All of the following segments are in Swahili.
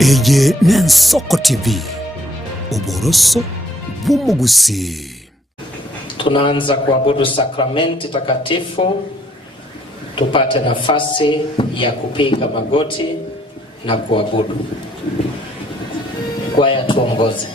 Eye Nensoko TV, uboroso bw'umugusi. Tunaanza kuabudu sakramenti takatifu. Tupate nafasi ya kupiga magoti na kuabudu. Kwaya tuongoze.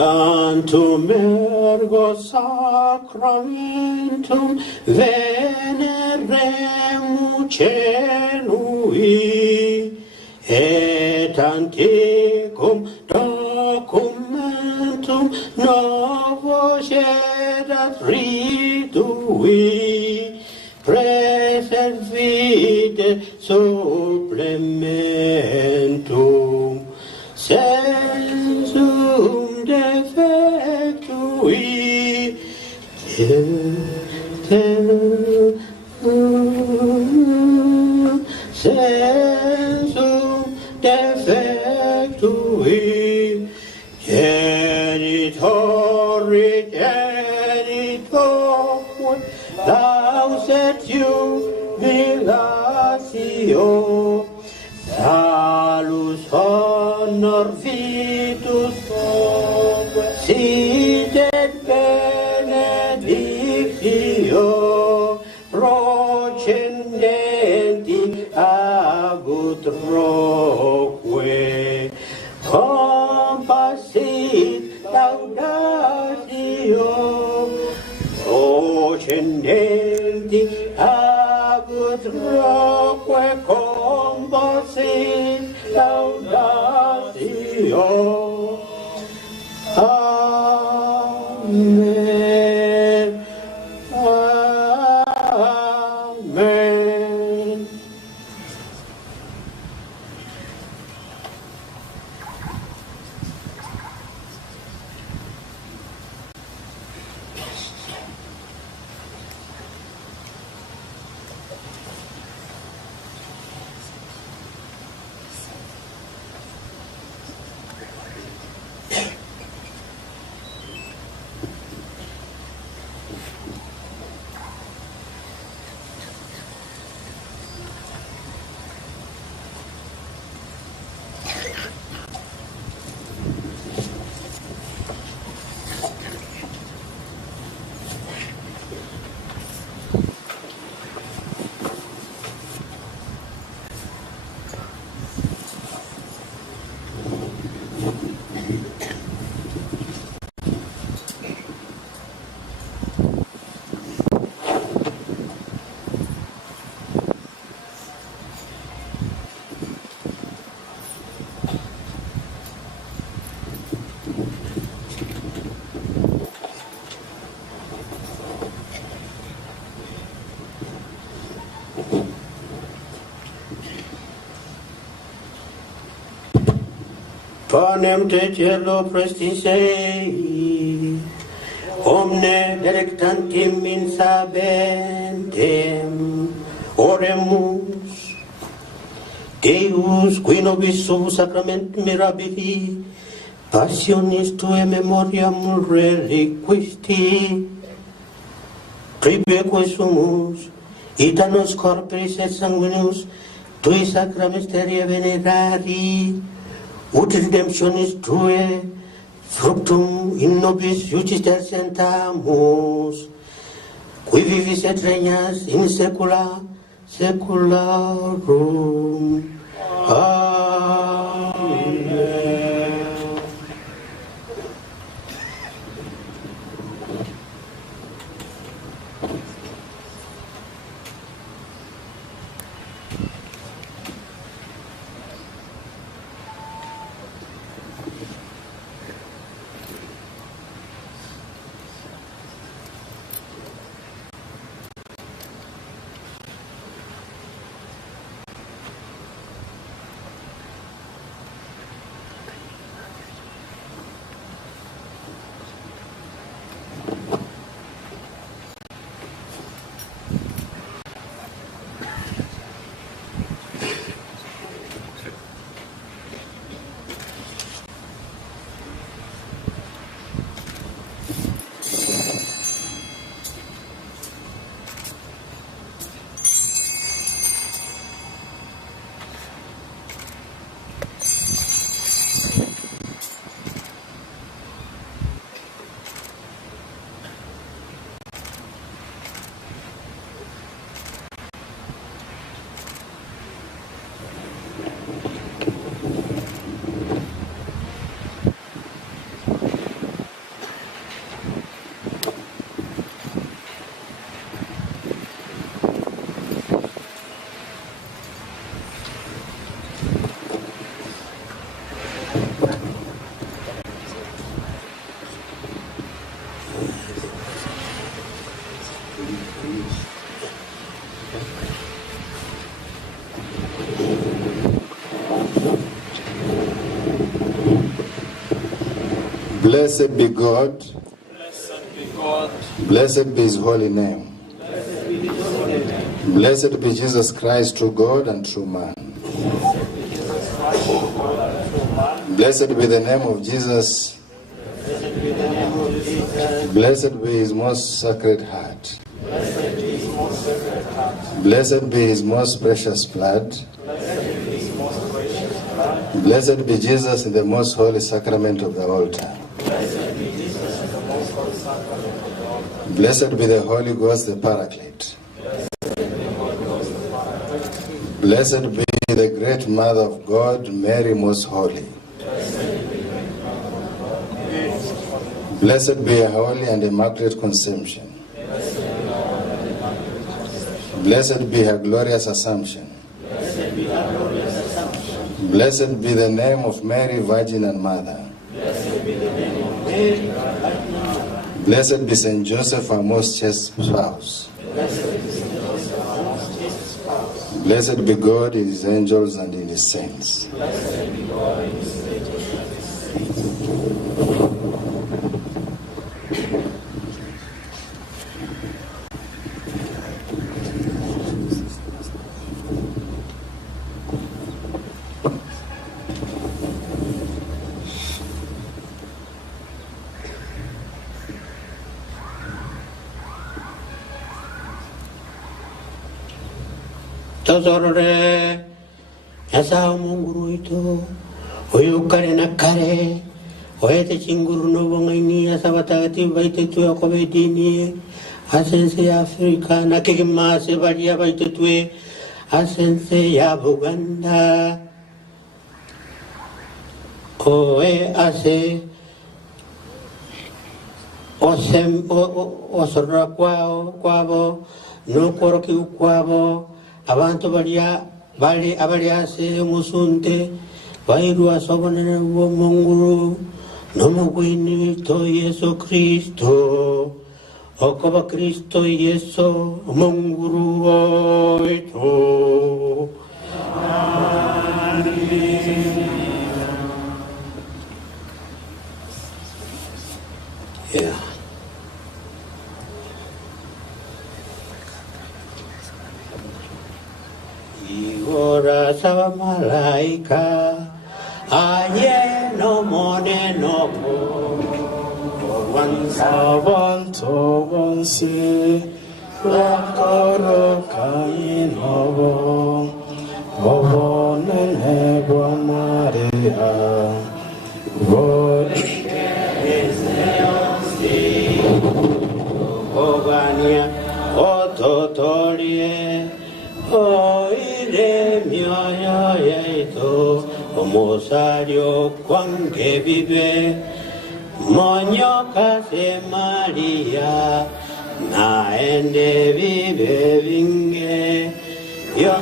Sanctum ergo sacramentum veneremur cenui, et antiquum documentum novo cedat ritui, preservite supplementum sensum defectui, sensum defectui, genitori genitor, lauset jubilatio, salus honor vitus quoque, sit et benedictio, procedenti agut roque, compassit laudatio, procedenti agut roque, compassit laudatio. Amen. Amen. Panem te cielo prestisei, omne delectantim in sabentem, oremus. Deus, qui nobis sumus sacramentum mirabili, passionis tuae memoriam reliquisti, tribueque sumus, ita nos corporis et sanguinis tui sacra mysteria venerari, ut redemptionis tuae fructum in nobis iucis tertientamus, qui vivis et regnas in saecula saeculorum. Amen. Blessed be God. Blessed be God. Blessed be his holy name. Blessed be Jesus Christ, true God and true man. Blessed be the name of Jesus. Blessed be his most sacred heart. Blessed be his most precious blood. Blessed be Jesus in the most holy sacrament of the altar. Blessed be the Holy Ghost, the Paraclete. Blessed be the great Mother of God, Mary most holy. Blessed be her holy and immaculate conception. Blessed be her glorious assumption. Blessed be the name of Mary, Virgin and Mother. Blessed be Saint Joseph, our most chaste spouse. Blessed be God in his angels and in his saints. Tozorore yasa munguru itu oyukare nakare oyete chinguru no bongaini yasa batagati baite tu akobedini asense ya Afrika nakigima se badia baite tu asense ya Buganda oe ase osem osorra kwabo no koroki kwabo abantu bali abaliase musunte bairu asobonene wo monguru nomugwini to Yesu Kristo okoba Kristo Yesu monguru oito yeah. Igora sama malaika aye no mone no po Avanto vansi lakoro kainovo Bobo nene bua Maria Ogania ototolie oire mioyo yeito omosario kwange vive monyoka se Maria naende vive vinge yo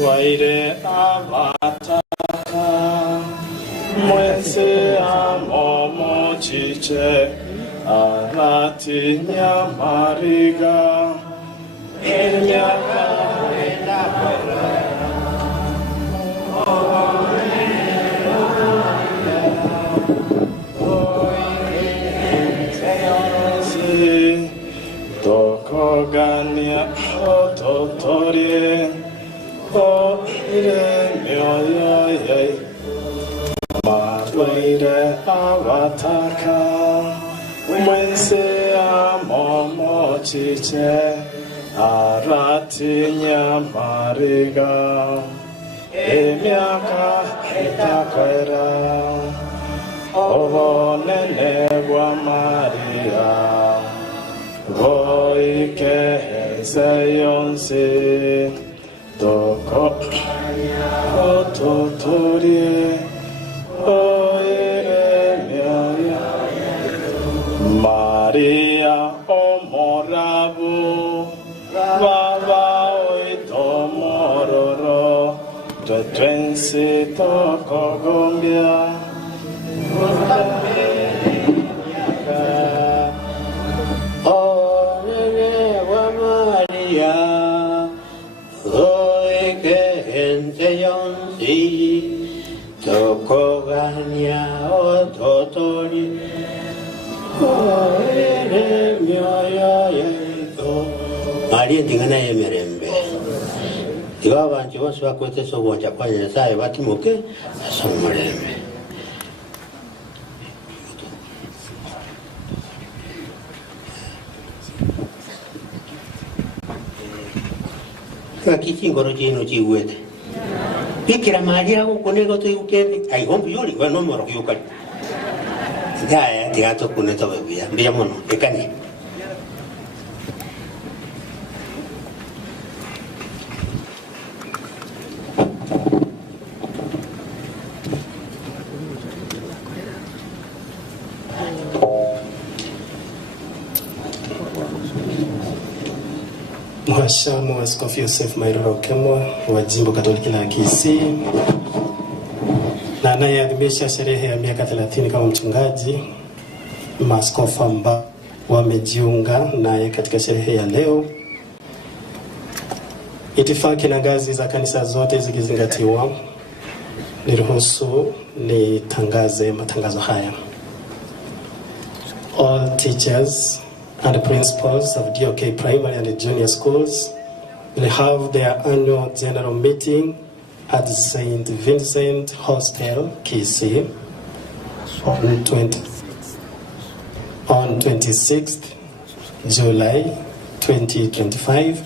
Waire avataka mwense amomo chiche arati nyamariga enyaka Tokogania ototorie o ire mioyoye Mawaire avataka mwense amomo chiche arati nyamariga emiaka itakaira ovo nene gwa Maria Voi che sei onse toko ototorie oire mia Maria omorabu vava oito mororo sitokogombia Orere wa Maria Oike gente yonsi Tokogania ototori Orere mioyo yeto Maria ndingana yemerembe Iwa wanchi wasi wakwete sogonja kwa nyesaye watimuke asomurembe Kachingoro chino chiwete Bikira Maria kunego to yukeni ai hombi yuri wa no moro yukani ya teatro kuneto bebia mbia mono ekani Mhashamu Askofu Yosef Mairoro Kemwa wa Jimbo Katoliki la Kisii na anayeadhimisha sherehe ya miaka 30 kama mchungaji, maaskofu ambao wamejiunga naye katika sherehe ya leo. Itifaki na ngazi za kanisa zote zikizingatiwa, niruhusu nitangaze matangazo haya. All teachers and principals of DOK primary and junior schools will have their annual general meeting at St. Vincent Hostel, Kisii, on 26th July 2025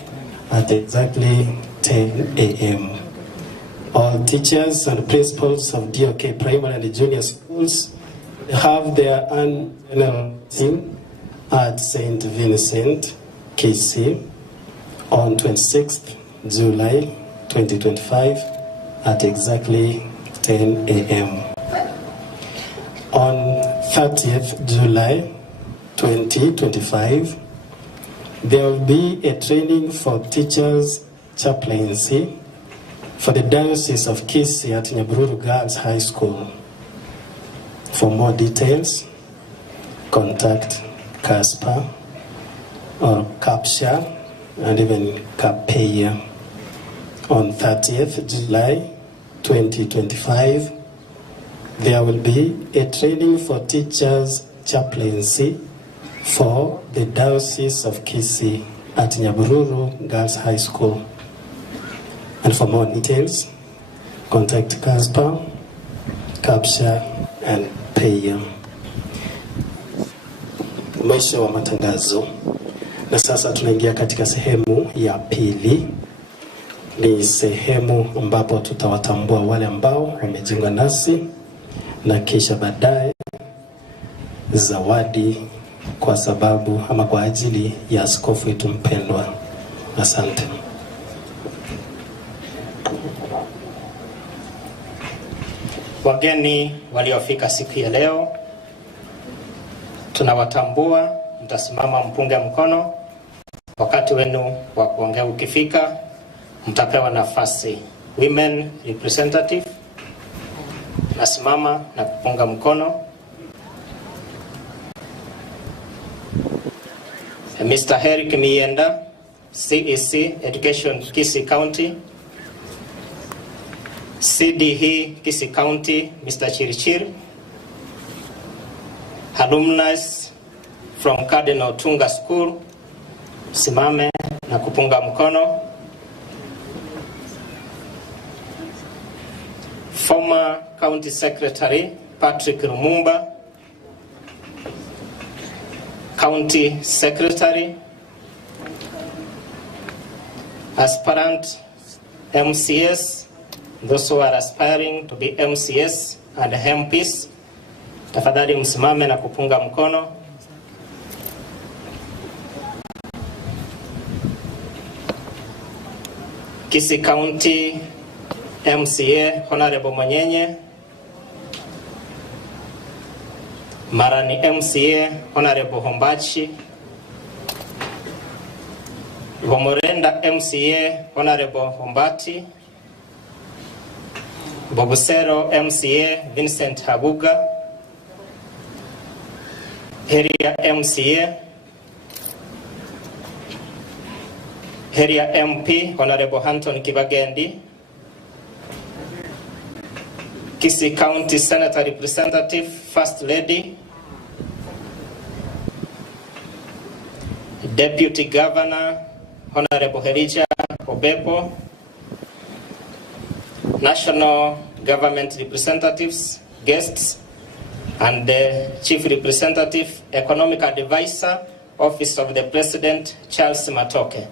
at exactly 10 a.m. All teachers and principals of DOK primary and junior schools will have their annual general meeting at St. Vincent, Kisii, on 26th July 2025 at exactly 10 a.m. On 30th July 2025, there will be a training for teachers chaplaincy for the Diocese of Kisii at Nyabururu Girls High School. For more details, contact Casper or Capsha and even Capeia. On 30th July 2025, there will be a training for teachers chaplaincy for the Diocese of Kisii at Nyabururu Girls High School. And for more details, contact Casper, Capsha and Peia. Mwisho wa matangazo. Na sasa tunaingia katika sehemu ya pili. Ni sehemu ambapo tutawatambua wale ambao wamejiunga nasi na kisha baadaye zawadi kwa sababu ama kwa ajili ya askofu wetu mpendwa. Asante. Wageni waliofika siku ya leo tunawatambua, mtasimama mpunge mkono. Wakati wenu wa kuongea ukifika, mtapewa nafasi. Women representative, nasimama na kupunga mkono. Mr. Eric Mienda, CEC Education Kisii County. CDE Kisii County, Mr. Chirichir. Alumni from Cardinal Tunga School, simame na kupunga mkono. Former County Secretary Patrick Lumumba, County Secretary. Aspirant MCS, those who are aspiring to be MCS and MPs, tafadhali msimame na kupunga mkono. Kisii County MCA Honorable Manyenye, Marani MCA Honorable Hombachi, Bomorenda MCA Honorable Hombati, Bobusero MCA Vincent Habuga, Heria MCA, Heria MP Honorable Anton Kibagendi, Kisii County Senator Representative First Lady, Deputy Governor Honorable Herija Obepo, National Government Representatives, guests, and the Chief Representative, Economic Advisor, Office of the President, Charles Matoke.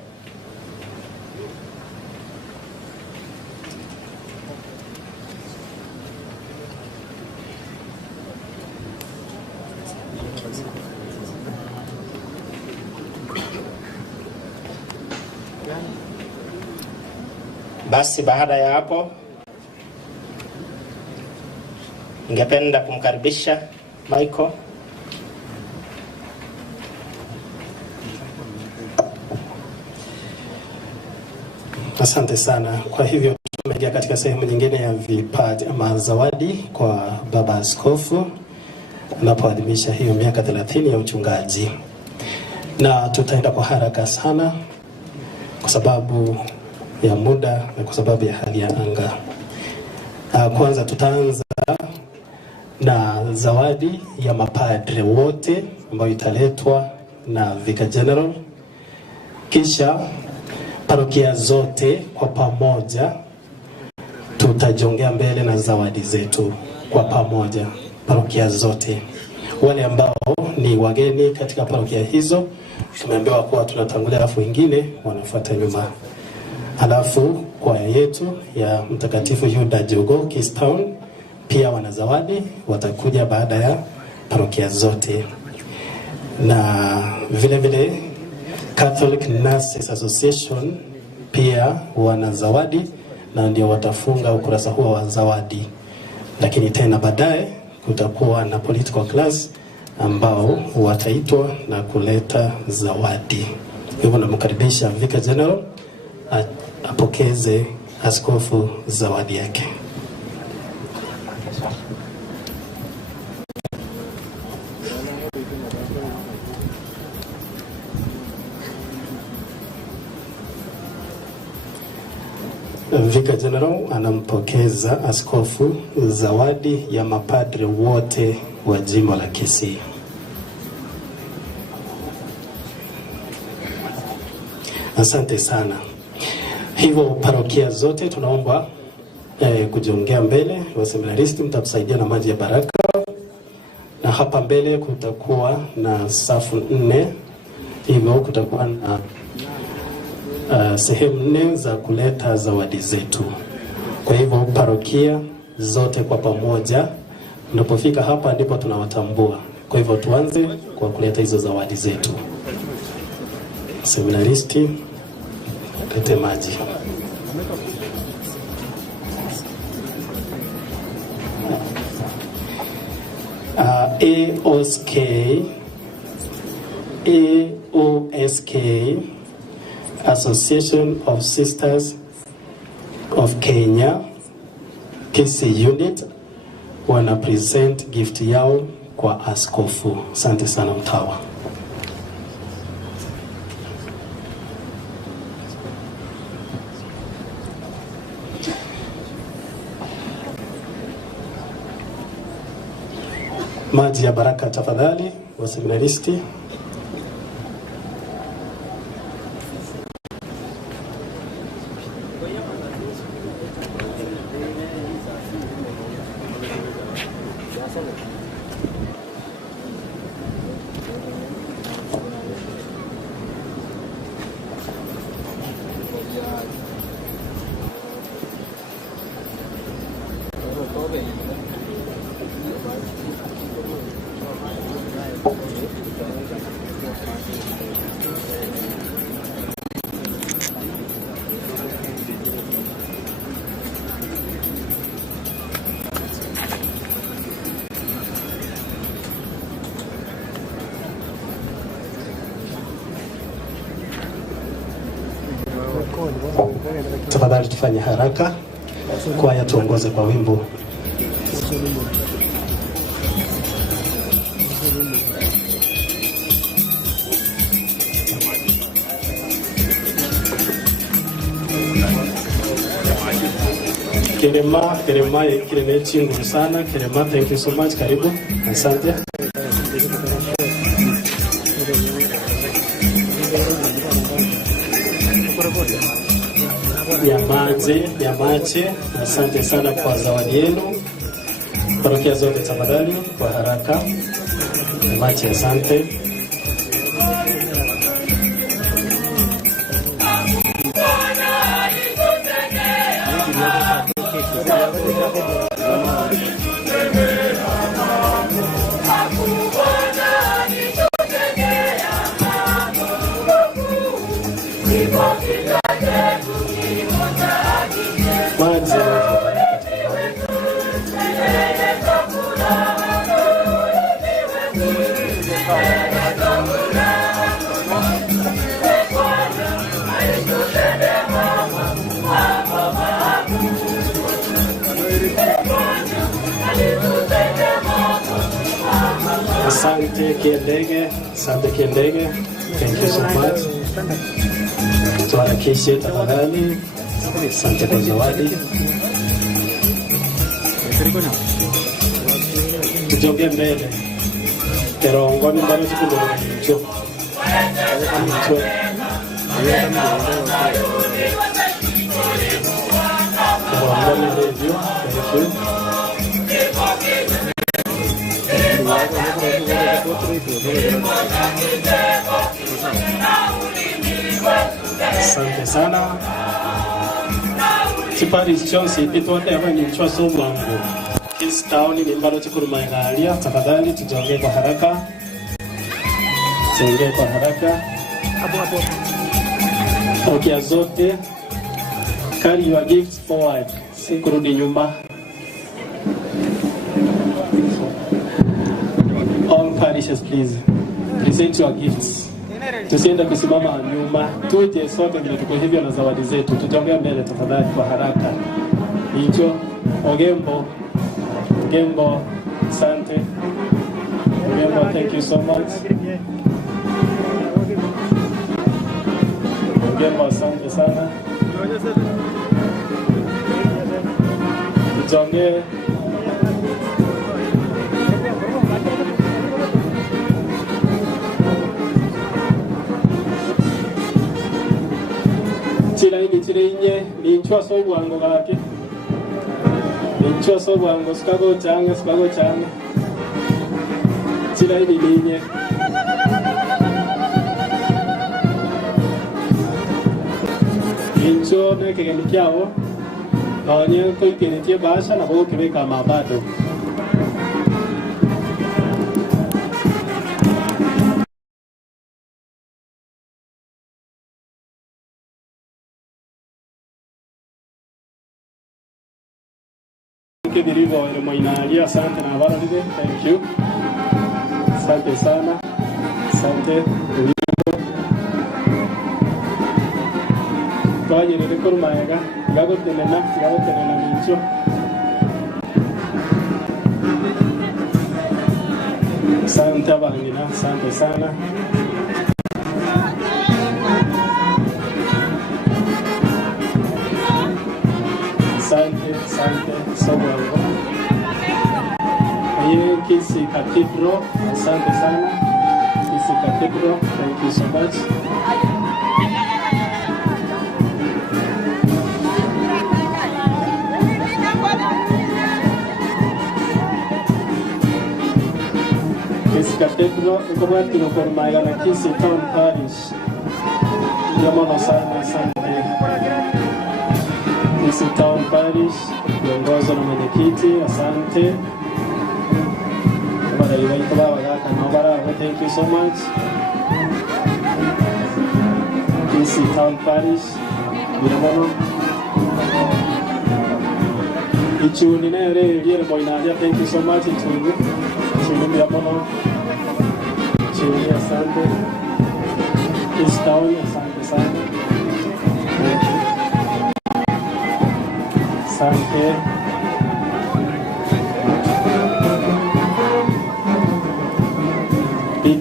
Basi baada ya hapo ningependa kumkaribisha Michael. Asante sana. Kwa hivyo tumeingia katika sehemu nyingine ya vipaji ama zawadi kwa baba askofu anapoadhimisha hiyo miaka 30 ya uchungaji. Na tutaenda kwa haraka sana kwa sababu ya muda na kwa sababu ya hali ya anga. Kwanza tutaanza na zawadi ya mapadre wote ambayo italetwa na Vicar General. Kisha parokia zote kwa pamoja tutajongea mbele na zawadi zetu kwa pamoja, parokia zote. Wale ambao ni wageni katika parokia hizo tumeambiwa kuwa tunatangulia, alafu wengine wanafuata nyuma. Alafu kwaya yetu ya Mtakatifu Yuda Jogo Kisii Town pia wana zawadi, watakuja baada ya parokia zote. Na vile vile Catholic Nurses Association pia wana zawadi na ndio watafunga ukurasa huo wa zawadi. Lakini tena baadaye kutakuwa na political class ambao wataitwa na kuleta zawadi. Hivyo namkaribisha Vicar General apokeze askofu zawadi yake. Vicar General anampokeza askofu zawadi ya mapadre wote wa jimbo la Kisii. Asante sana. Hivyo parokia zote tunaomba kujongea mbele. Waseminaristi mtatusaidia na maji ya baraka. Na hapa mbele kutakuwa na safu 4. Hivyo kutakuwa na sehemu 4 za kuleta zawadi zetu. Kwa hivyo parokia zote kwa pamoja, unapofika hapa ndipo tunawatambua. Kwa hivyo tuanze kwa kuleta hizo zawadi zetu. Seminaristi lete maji. AOSK Association of Sisters of Kenya Kisii Unit wana present gift yao kwa askofu. Asante sana mtawa. Maji ya baraka tafadhali waseminaristi. Tafadhali tufanye haraka. Kwaya tuongoze kwa wimbo. Kerema kirene chinguru sana. Kerema, thank you so much. Karibu. Asante. Yamache, asante sana kwa zawadi yenu. Parokia zote tafadhali kwa haraka. Yamache, asante. Asante Kiendege. Thank you so much. Tuharakishe tafadhali. Asante kwa zawadi. Tujoge mbele. Terongo ni mbalo chukundoro mcho. Asante sana. Chipari chonsi itote hapa ni mchwa somo wangu. Kiss town ni mbalo chukuru maegalia. Tafadhali tujonge kwa haraka. Tujonge kwa haraka. Okia zote. Carry your gifts forward. Sikurudi nyuma. All parishes, please. Present your gifts. Tusiende kusimama nyuma. Tuje sote vile tuko hivyo na zawadi zetu. Tutongea mbele tafadhali kwa haraka. Hicho Ogembo. Asante. Ogembo, thank you so much. Ogembo, asante sana. Tutongee. Chirainye ni nchwa so bwango gake. Nchwa so bwango sikago changa. Chirainye linye. Ncho neke nikiao. Naonye ko ikenitie basha na bo kibeka mabado. Dirivo el Moinalia, asante na baralide, thank you. Asante sana. Asante. Toaje de kurmaega, gago tenena mincho. Asante abangina, asante sana. Asante, sobrando. Ayer Kisi Cathedral, asante sana. Kisi Cathedral, thank you so much. Kisi Cathedral, como es que no por Magana Kisi Town Parish. Llámonos sana, asante. Kisi Town Parish, viongozi na mwenyekiti, asante. Thank you so much. Kisi Town Parish, Biramono. Ichuni nere yere Moinalia, thank you so much. Ichuni Biramono. Ichuni asante. Kisi Town, asante sana. Asante.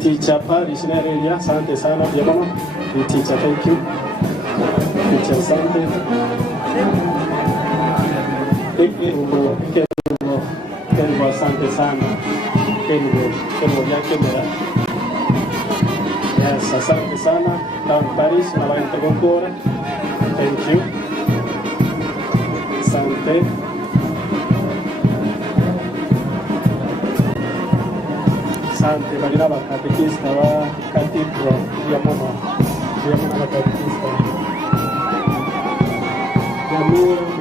Teacher Parish Nerelia, asante sana ya mama. Teacher, thank you. Teacher, asante. Kengo, asante sana. Kengo ya Kemera. Yes, asante sana. Town Parish, na wain tegokora. Thank you. Asante. Asante, bagina ba katekista wa katedro ya mama wa katekista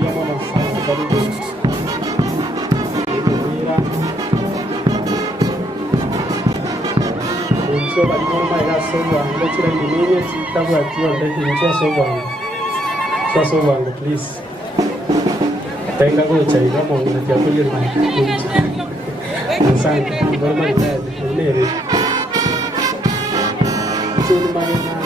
ya mama sana karibu mira uncho ba mama ila sowa ndechira nyinyi sitabu atio ndechira sowa please tenga go chaiga mo ndio kulia asante normal nere chini marina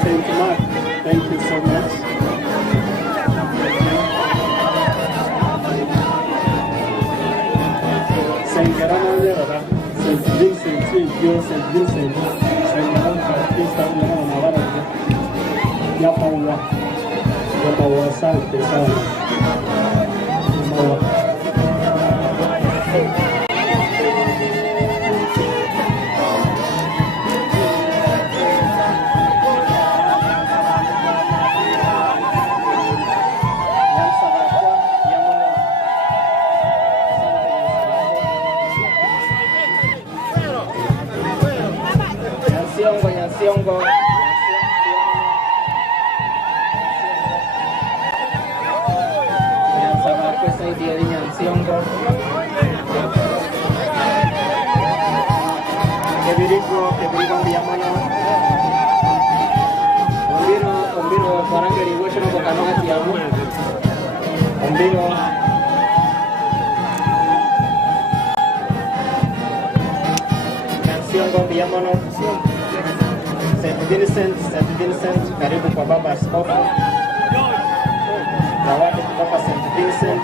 Thank you. Thank you so much. Saint Germain, Saint Vincent, Saint Vincent, Saint Germain, Yapawa, asante sana. Libro Kebrigo Biamono. Ombiro Barangeri Woshono Bokanoga Tiamu. Ombiro Siongo Biamono. St. Vincent, karibu kwa baba askofu. Zawadi kutoka St. Vincent.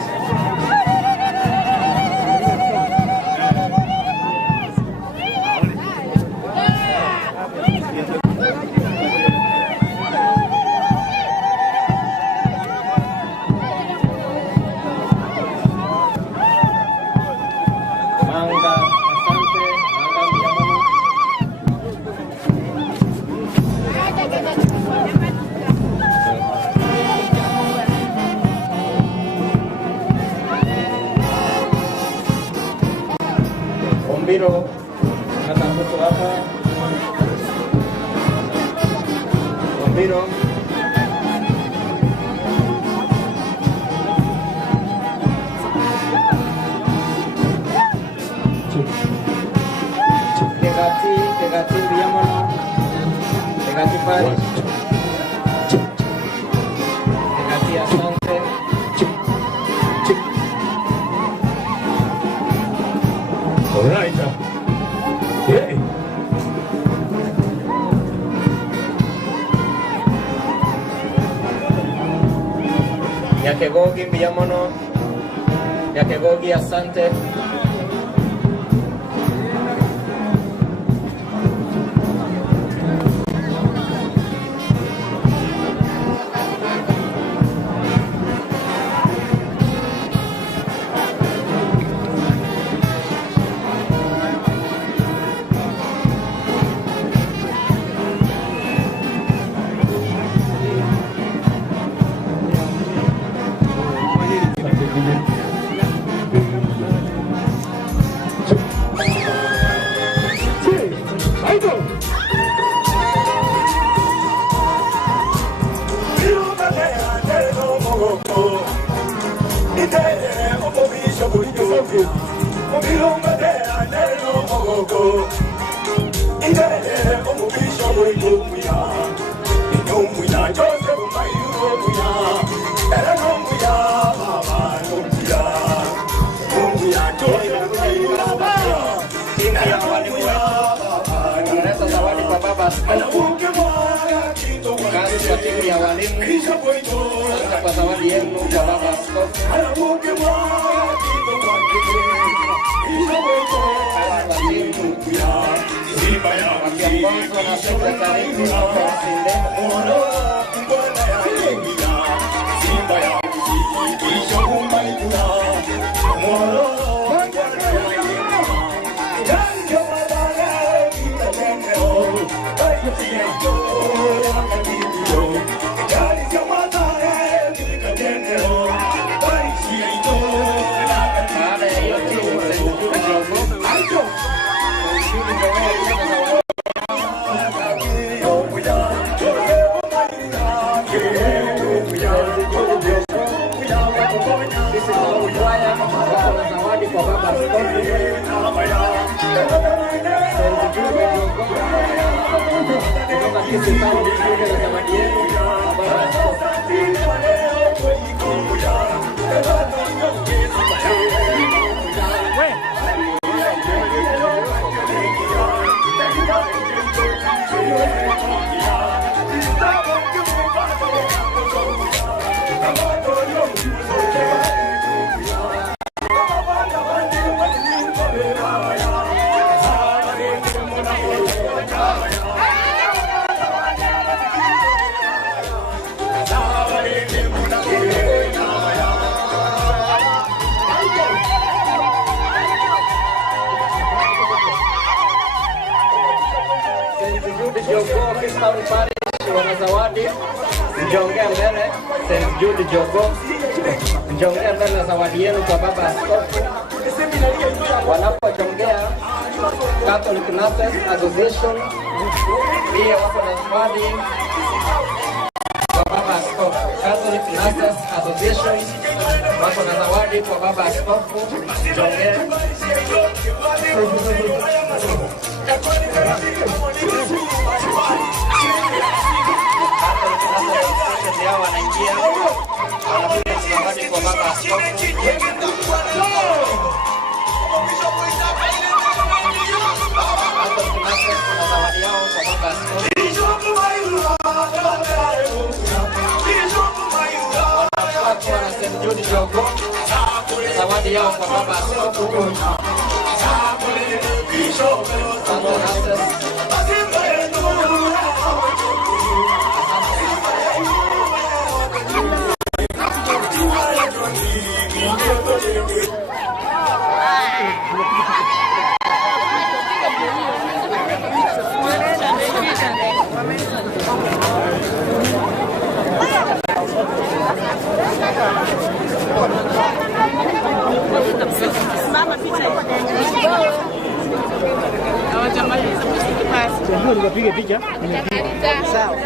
Ombiro natakutu hapa. Ombiro Tegati Biamono. Tegati Pari. Tegati Asante. All right. Yeah. Yakegogi Biamono. Yakegogi Asante. Kazi kwa timu ya walimu. Sasa kwa zawadi yenu kwa baba askofu. Wakiongozwa na sekretari kutoka Sinde. Baada ya hiyo timu zawadi kwa baba Wanazawadi mjongea mbele St. Jude Jogo, mjongea mbele na zawadi yenu kwa baba askofu. Wanapojongea Catholic Nurses Association pia wako na zawadi kwa baba askofu. Catholic Nurses Association wako na zawadi kwa baba askofu. Mjongea Hao wanaingia wanapiga zawadi kwa baba askofu. Kuna zawadi yao kwa baba askofu. Wanafuatwa na St. Jude Jogo, zawadi yao kwa baba askofu. Nikapige picha. Sawa.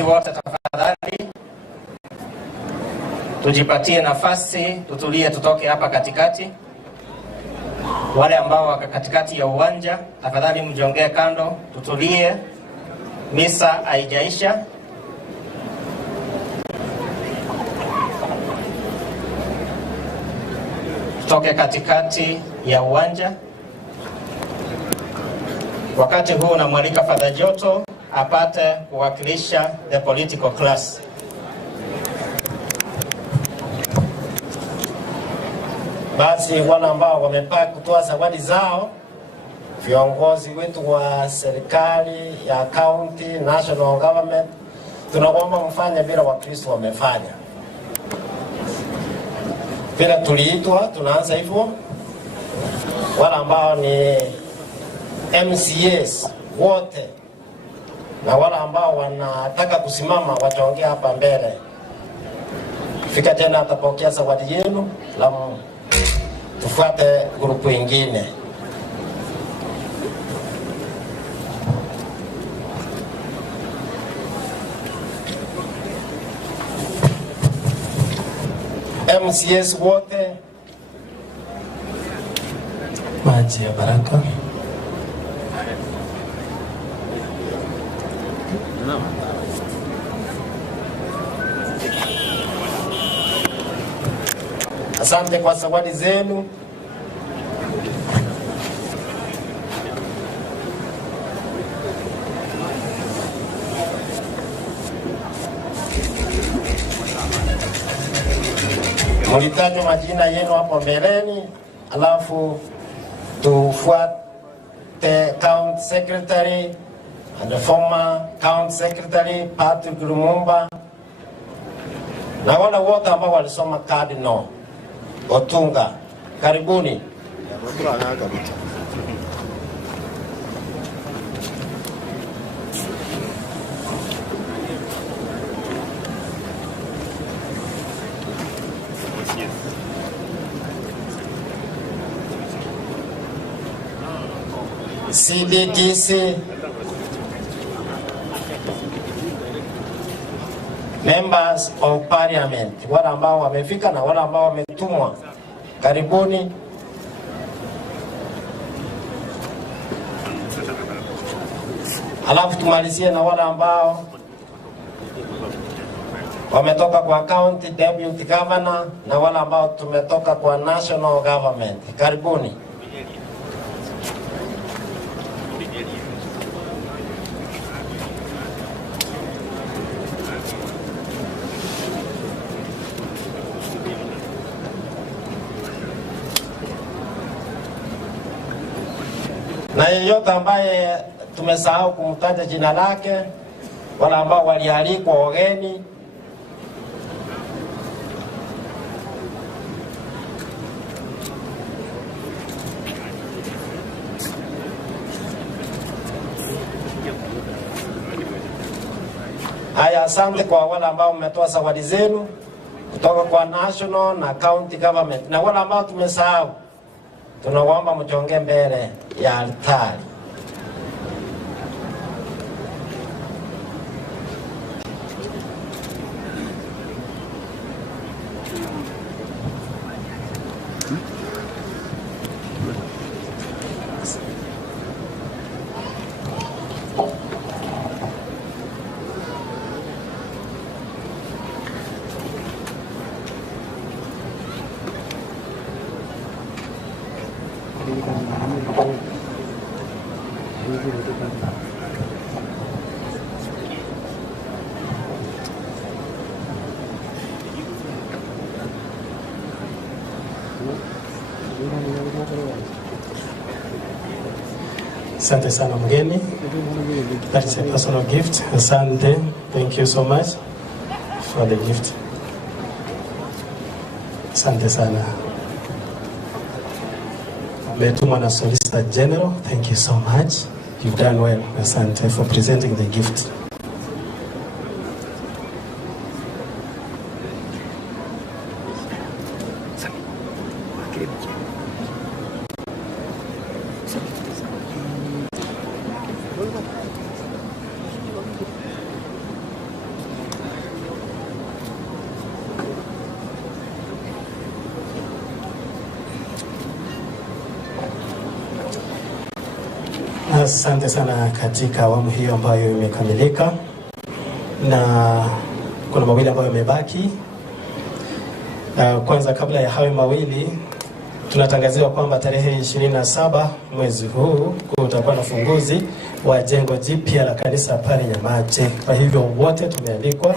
Sisi wote tafadhali tujipatie nafasi, tutulie, tutoke hapa katikati. Wale ambao wako katikati ya uwanja, tafadhali mjongee kando, tutulie. Misa haijaisha. Tutoke katikati ya uwanja. Wakati huu namwalika Father Joto apate kuwakilisha the political class. Basi wale ambao wamepaa kutoa zawadi zao, viongozi wetu wa serikali ya county, national government, tunaomba mfanye vile Wakristo wamefanya. Vile tuliitwa, tunaanza hivyo. Wale ambao ni MCAs wote na wale ambao wanataka kusimama wataongea hapa mbele. Fika tena atapokea zawadi yenu, tufuate grupu ingine. MCAs wote, maji ya baraka. asante kwa zawadi zenu. Mulitaja majina yenu hapo mbeleni, alafu tufuate county secretary and the former county secretary Patrick Lumumba na wale wote ambao walisoma Cardinal Otunga. Karibuni. CDTC members of parliament, wale ambao wamefika na wale ambao wametumwa, karibuni. Alafu tumalizie na wale ambao wametoka kwa county deputy governor na wale ambao tumetoka kwa national government, karibuni. Na yeyote ambaye tumesahau kumtaja jina lake, wala ambao walialikwa wageni, haya, asante kwa wale ambao mmetoa zawadi zenu kutoka kwa national na county government, na wale ambao tumesahau tunaomba mchonge mbele ya altari. Asante sana mgeni. That is a personal gift. Asante. Thank you so much for the gift. Asante sana. Umetumwa na Solicitor General. Thank you so much. You've done well. Asante for presenting the gift. Asante sana. Katika awamu hiyo ambayo imekamilika, na kuna mawili ambayo yamebaki. Kwanza, kabla ya hayo mawili, tunatangaziwa kwamba tarehe 27 mwezi huu kutakuwa na ufunguzi wa jengo jipya la kanisa pale Nyamache. Kwa hivyo wote tumealikwa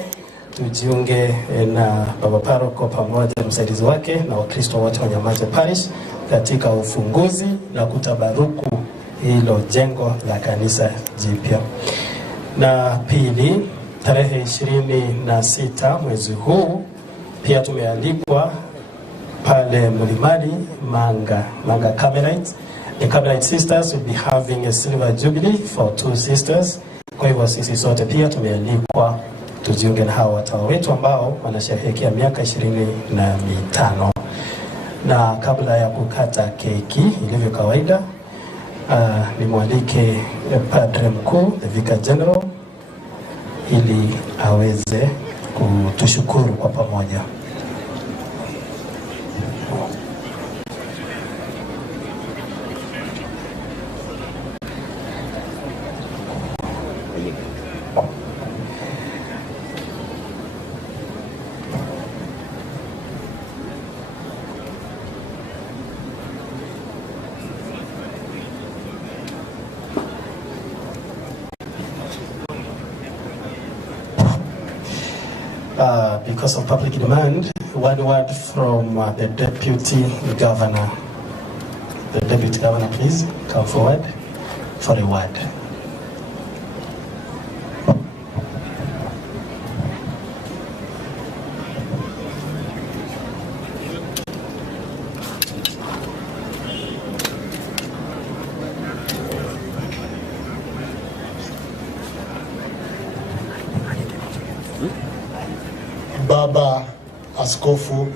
tujiunge na baba paroko pamoja na msaidizi wake na Wakristo wote wa Nyamache Parish katika ufunguzi na kutabaruku hilo jengo la kanisa jipya. Na pili, tarehe 26 mwezi huu pia tumealikwa pale Mlimani Manga Carmelites. The Carmelite sisters will be having a silver jubilee for 2 sisters. Kwa hivyo sisi sote pia tumealikwa tujiunge na hao watawa wetu ambao wanasherehekea miaka 25. Na kabla ya kukata keki ilivyo kawaida, nimwalike Padre Mkuu, the Vicar General, ili aweze kutushukuru kwa pamoja. Because of public demand, one word from the Deputy Governor. The Deputy Governor, please come forward for a word. Baba Askofu,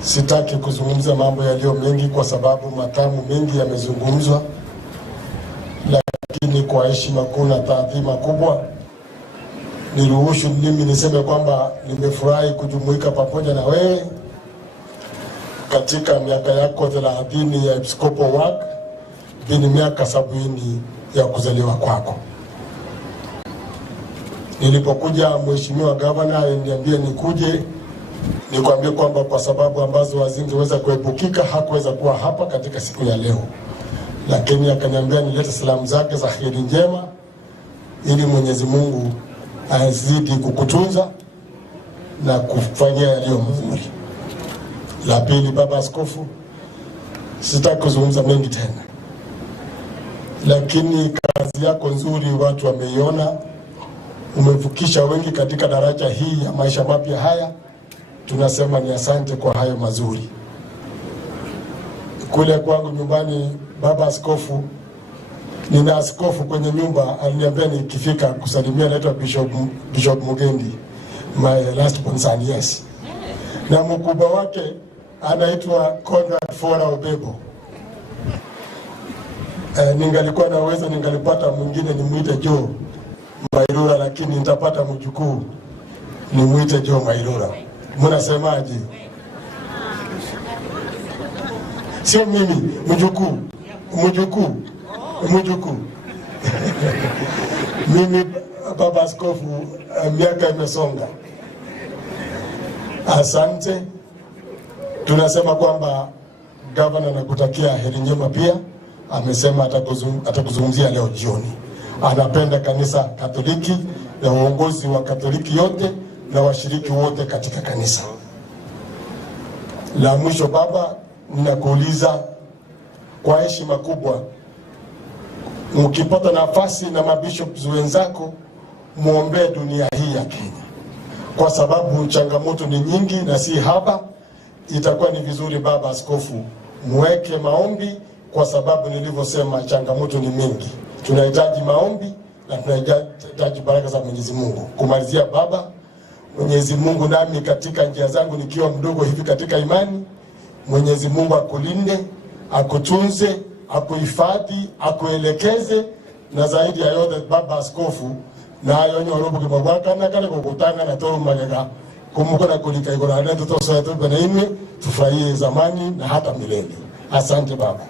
sitaki kuzungumza mambo yaliyo mengi kwa sababu matamu mengi yamezungumzwa, lakini kwa heshima kuna taadhima kubwa, niruhusu mimi niseme kwamba nimefurahi kujumuika pamoja na wewe katika miaka yako 30 ya episcopal work, bini miaka 70 ya kuzaliwa kwako. Nilipokuja mheshimiwa governor aliniambia nikuje nikwambie kwamba kwa sababu ambazo hazingeweza kuepukika hakuweza kuwa hapa katika siku ya leo, lakini akaniambia nilete salamu zake za heri njema ili Mwenyezi Mungu azidi kukutunza na kufanyia yaliyo mazuri. La pili, Baba Askofu, sitaki kuzungumza mengi tena, lakini kazi yako nzuri watu wameiona. Umevukisha wengi katika daraja hii ya maisha mapya haya. Tunasema ni asante kwa hayo mazuri. Kule kwangu nyumbani, Baba Askofu, nina askofu kwenye nyumba, aliniambia nikifika kusalimia, naitwa Bishop Mugendi, my last born son, yes. Na mkubwa wake anaitwa Conrad Fora Obebo. Ningalikuwa na uwezo ningalipata mwingine nimuite Joe Mairura, lakini nitapata mjukuu nimuite Joe Mairura. Mnasemaje? Sio mimi, mjukuu. Mimi Baba Askofu, miaka imesonga. Asante. Tunasema kwamba governor nakutakia heri njema pia. Amesema atakuzungumzia leo jioni. Anapenda kanisa Katoliki na uongozi wa Katoliki yote na washiriki wote katika kanisa. La mwisho Baba, ninakuuliza kwa heshima kubwa, mkipata nafasi na mabishops wenzako, muombee dunia hii ya Kenya, kwa sababu changamoto ni nyingi na si haba. Itakuwa ni vizuri Baba Askofu muweke maombi, kwa sababu nilivyosema changamoto ni mingi. Tunahitaji maombi na tunahitaji baraka za Mwenyezi Mungu. Kumalizia Baba, Mwenyezi Mungu nami katika njia zangu nikiwa mdogo hivi katika imani, Mwenyezi Mungu akulinde, akutunze, akuhifadhi, akuelekeze, na zaidi ya yote Baba Askofu, na ayo nyorobo kimwaka na kale kukutana na toro magega kumukona kulika igora na tutoso yetu bana imwe tufurahie zamani na hata milele. Asante Baba.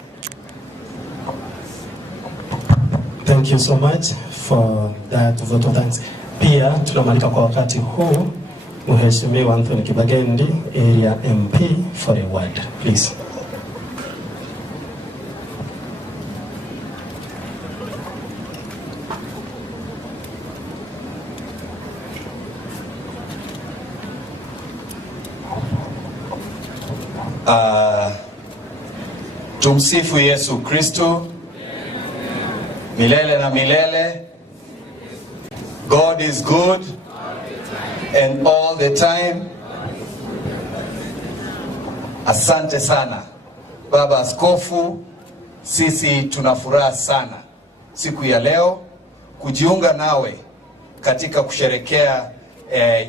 Thank you so much for that vote of thanks. Pia tunamalika kwa wakati huu Mheshimiwa Anthony Kibagendi, Area MP, for a word, please. Tumsifu Yesu Kristo milele na milele. God is good and all the time. Asante sana Baba Askofu, sisi tunafuraha sana siku ya leo kujiunga nawe katika kusherekea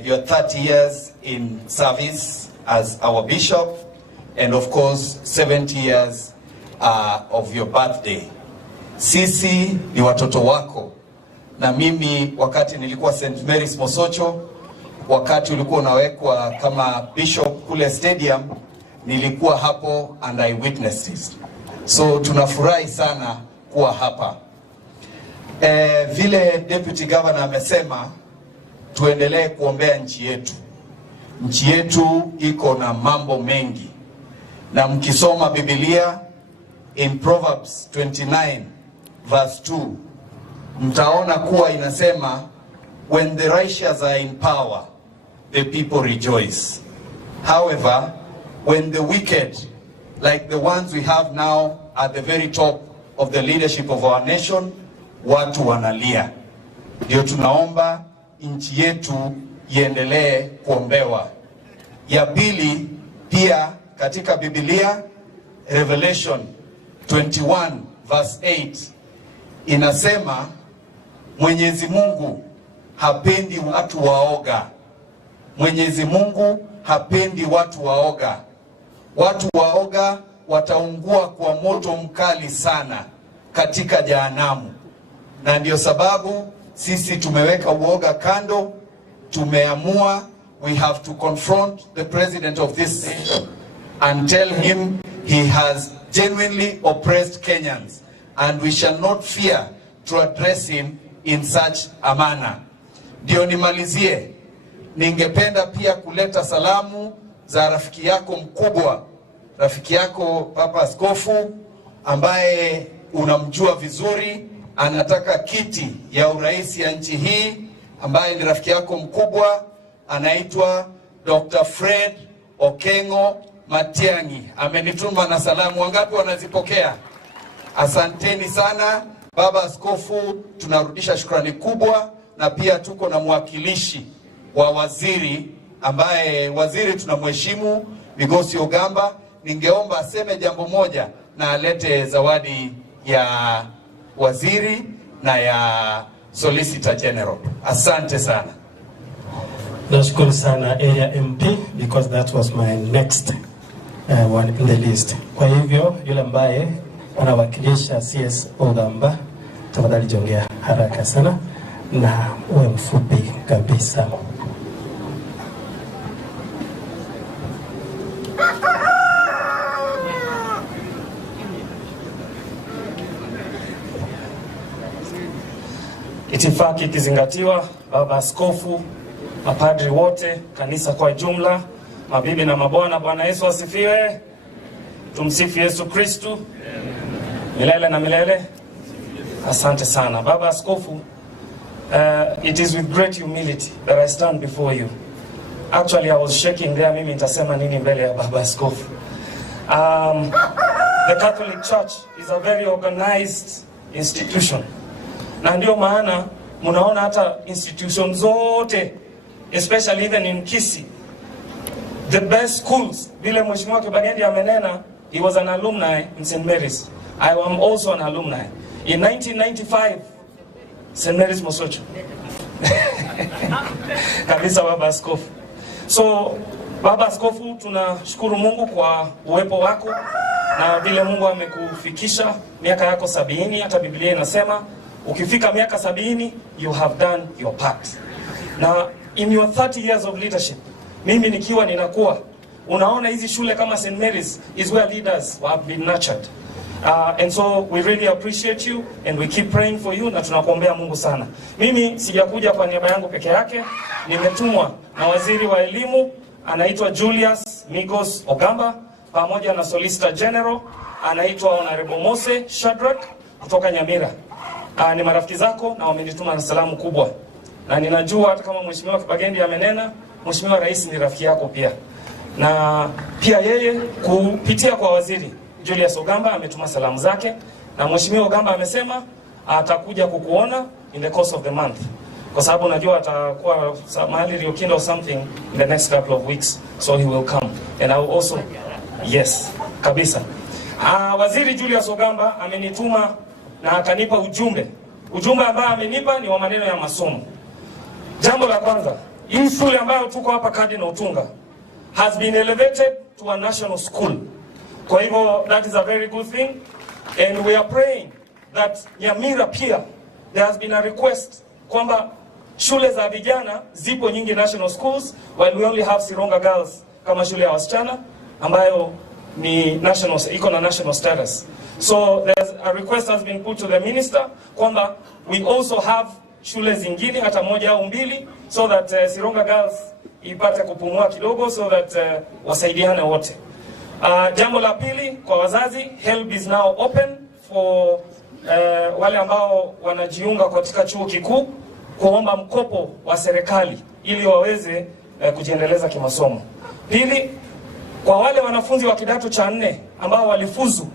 your 30 years in service as our bishop, and of course 70 years of your birthday. Sisi ni watoto wako, na mimi wakati nilikuwa St. Mary's Mosocho, wakati ulikuwa unawekwa kama bishop kule stadium, nilikuwa hapo and I witnessed it. So tunafurahi sana kuwa hapa. Vile Deputy Governor amesema, tuendelee kuombea nchi yetu. Nchi yetu iko na mambo mengi, na mkisoma Biblia in Proverbs 29 verse 2, mtaona kuwa inasema, when the righteous are in power, the people rejoice. However, when the wicked, like the ones we have now at the very top of the leadership of our nation, watu wanalia. Ndio tunaomba nchi yetu iendelee kuombewa. Ya pili, pia katika Biblia Revelation 21 verse 8 inasema, Mwenyezi Mungu hapendi watu waoga. Mwenyezi Mungu hapendi watu waoga. Watu waoga wataungua kwa moto mkali sana katika jehanamu. Na ndio sababu sisi tumeweka uoga kando. Tumeamua we have to confront the president of this nation and tell him he has genuinely oppressed Kenyans, and we shall not fear to address him in such a manner. Ndio nimalizie, ningependa pia kuleta salamu za rafiki yako mkubwa, rafiki yako Papa Askofu, ambaye unamjua vizuri, anataka kiti ya urais ya nchi hii, ambaye ni rafiki yako mkubwa, anaitwa Dr. Fred Okengo Matiang'i. Amenituma na salamu. Wangapi wanazipokea? Asanteni sana Baba Askofu, tunarudisha shukrani kubwa, na pia tuko na mwakilishi wa waziri, ambaye waziri tunamheshimu, Migosi Ogamba. Ningeomba aseme jambo moja na alete zawadi ya waziri na ya Solicitor General. Asante sana. Nashukuru sana Area MP, because that was my next one in the list. Kwa hivyo yule ambaye anawakilisha CS Ogamba, tafadhali jongea haraka sana na uwe mfupi kabisa. Itifaki ikizingatiwa, Baba Askofu, mapadri wote, kanisa kwa jumla, mabibi na mabwana, Bwana Yesu asifiwe. Tumsifu Yesu Kristo milele na milele. Asante sana Baba Askofu. It is with great humility that I stand before you. Actually, I was shaking there. Mimi nitasema nini mbele ya Baba Askofu? The Catholic Church is a very organized institution. Na ndio maana munaona hata institution zote, especially even in Kisii, the best schools, vile Mheshimiwa Kibagendi amenena, he was an alumni in St. Mary's. I am also an alumni. In 1995, St. Mary's Mosocho. Kabisa Baba Askofu. So Baba Askofu, tunashukuru Mungu kwa uwepo wako na vile Mungu amekufikisha miaka yako 70. Hata Biblia inasema ukifika miaka 70, you have done your part. Now in your 30 years of leadership, mimi nikiwa ninakuwa, unaona hizi shule kama St. Mary's is where leaders have been nurtured. And so we really appreciate you and we keep praying for you, na tunakuombea Mungu sana. Mimi sijakuja kwa niaba yangu peke yake, nimetumwa na waziri wa elimu anaitwa Julius Migos Ogamba, pamoja na Solicitor General anaitwa Honorable Mose Shadrack kutoka Nyamira. Ni marafiki zako na wamenituma na salamu kubwa. Na ninajua hata kama Mheshimiwa Kibagendi amenena, Mheshimiwa Rais ni rafiki yako pia. Na pia yeye kupitia kwa waziri Julius Ogamba ametuma salamu zake, na Mheshimiwa Ogamba amesema atakuja kukuona in the course of the month. Kwa sababu najua atakuwa mahali Rio Kinda or something in the next couple of weeks, so he will come. And I will also, yes, kabisa. Waziri Julius Ogamba amenituma na akanipa ujumbe. Ujumbe ambao amenipa ni wa maneno ya masomo. Jambo la kwanza, hii shule ambayo tuko hapa Cardinal Otunga has been elevated to a national school. Kwa hivyo that is a very good thing, and we are praying that Nyamira pia there has been a request kwamba shule za vijana zipo nyingi national schools, while we only have Sironga Girls kama shule ya wasichana ambayo ni national, iko na national status. So there's a request has been put to the minister kwamba we also have shule zingine hata moja au mbili, so that Sironga Girls ipate kupumua kidogo, so that wasaidiane wote. Jambo la pili kwa wazazi, HELB is now open for wale ambao wanajiunga katika chuo kikuu kuomba mkopo wa serikali ili waweze kujiendeleza kimasomo. Pili, kwa wale wanafunzi wa kidato cha 4 ambao walifuzu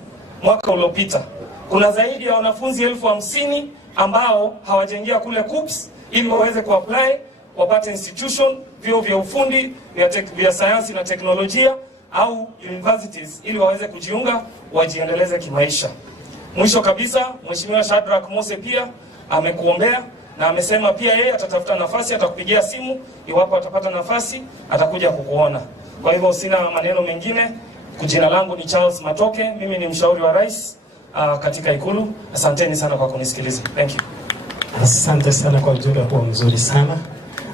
mwaka uliopita, kuna zaidi ya wanafunzi 50,000 ambao hawajaingia kule KUPS ili waweze kuapply wapate institution, vyuo vya ufundi, vya sayansi na teknolojia au universities ili waweze kujiunga wajiendeleze kimaisha. Mwisho kabisa, Mheshimiwa Shadrack Mose pia amekuombea na amesema pia yeye atatafuta nafasi, atakupigia simu iwapo atapata nafasi, atakuja kukuona. Kwa hivyo sina maneno mengine. Jina langu ni Charles Matoke, mimi ni mshauri wa rais katika Ikulu. Asanteni sana kwa kunisikiliza. Thank you. Asante sana kwa ujumbe huo mzuri sana.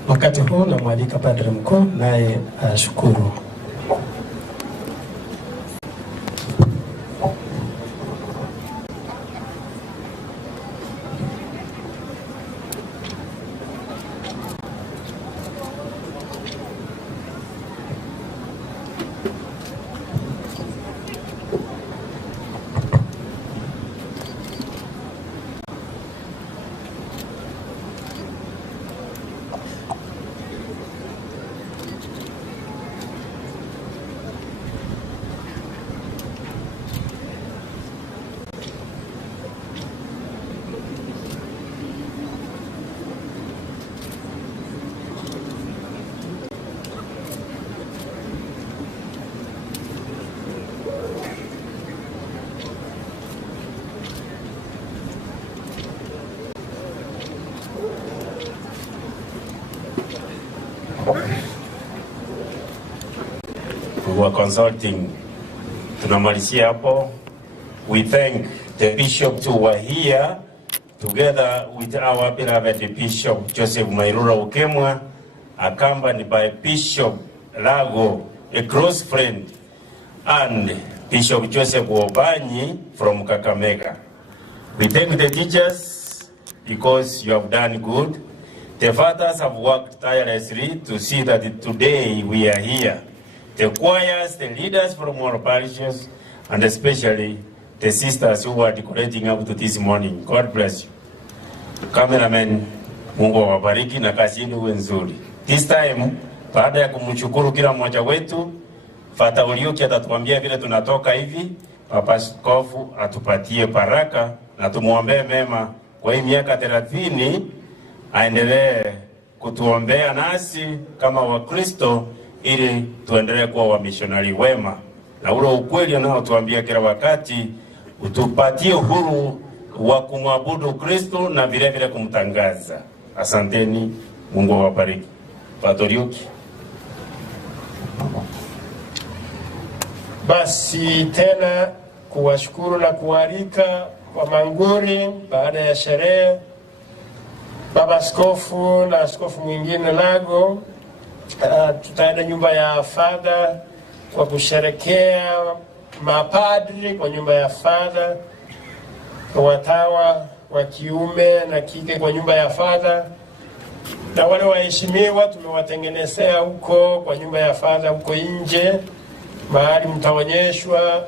Wakati huu namwalika Padre Mkuu naye ashukuru. We are consulting. Tunamalizia hapo. We thank the bishops who were here together with our beloved Bishop Joseph Mairura Ukemwa, accompanied by Bishop Lago, a close friend, and Bishop Joseph Obanyi from Kakamega. We thank the teachers because you have done good. The fathers have worked tirelessly to see that today we are here. The choirs, the leaders from our parishes, and especially the sisters who are decorating up to this morning. God bless you. Cameraman, Mungu awabariki na kazi yenu iwe nzuri. This time, baada ya kumshukuru kila mmoja wetu, Fata Ulioki atatuambia vile tunatoka hivi, Papa Askofu atupatie baraka na tumuombee mema kwa hii miaka 30, aendelee kutuombea nasi kama Wakristo ili tuendelee kuwa wamishonari wema, na ule ukweli anaotuambia kila wakati utupatie uhuru wa kumwabudu Kristo na vile vile kumtangaza. Asanteni, Mungu awabariki. Patorioki. Basi tena kuwashukuru na kualika kwa Manguri baada ya sherehe. Baba Askofu na askofu mwingine Lago, tutaenda nyumba ya Father kwa kusherekea mapadri kwa nyumba ya Father, watawa wa kiume na kike kwa nyumba ya Father, na wale waheshimiwa tumewatengenezea huko kwa nyumba ya Father huko nje, mahali mtaonyeshwa.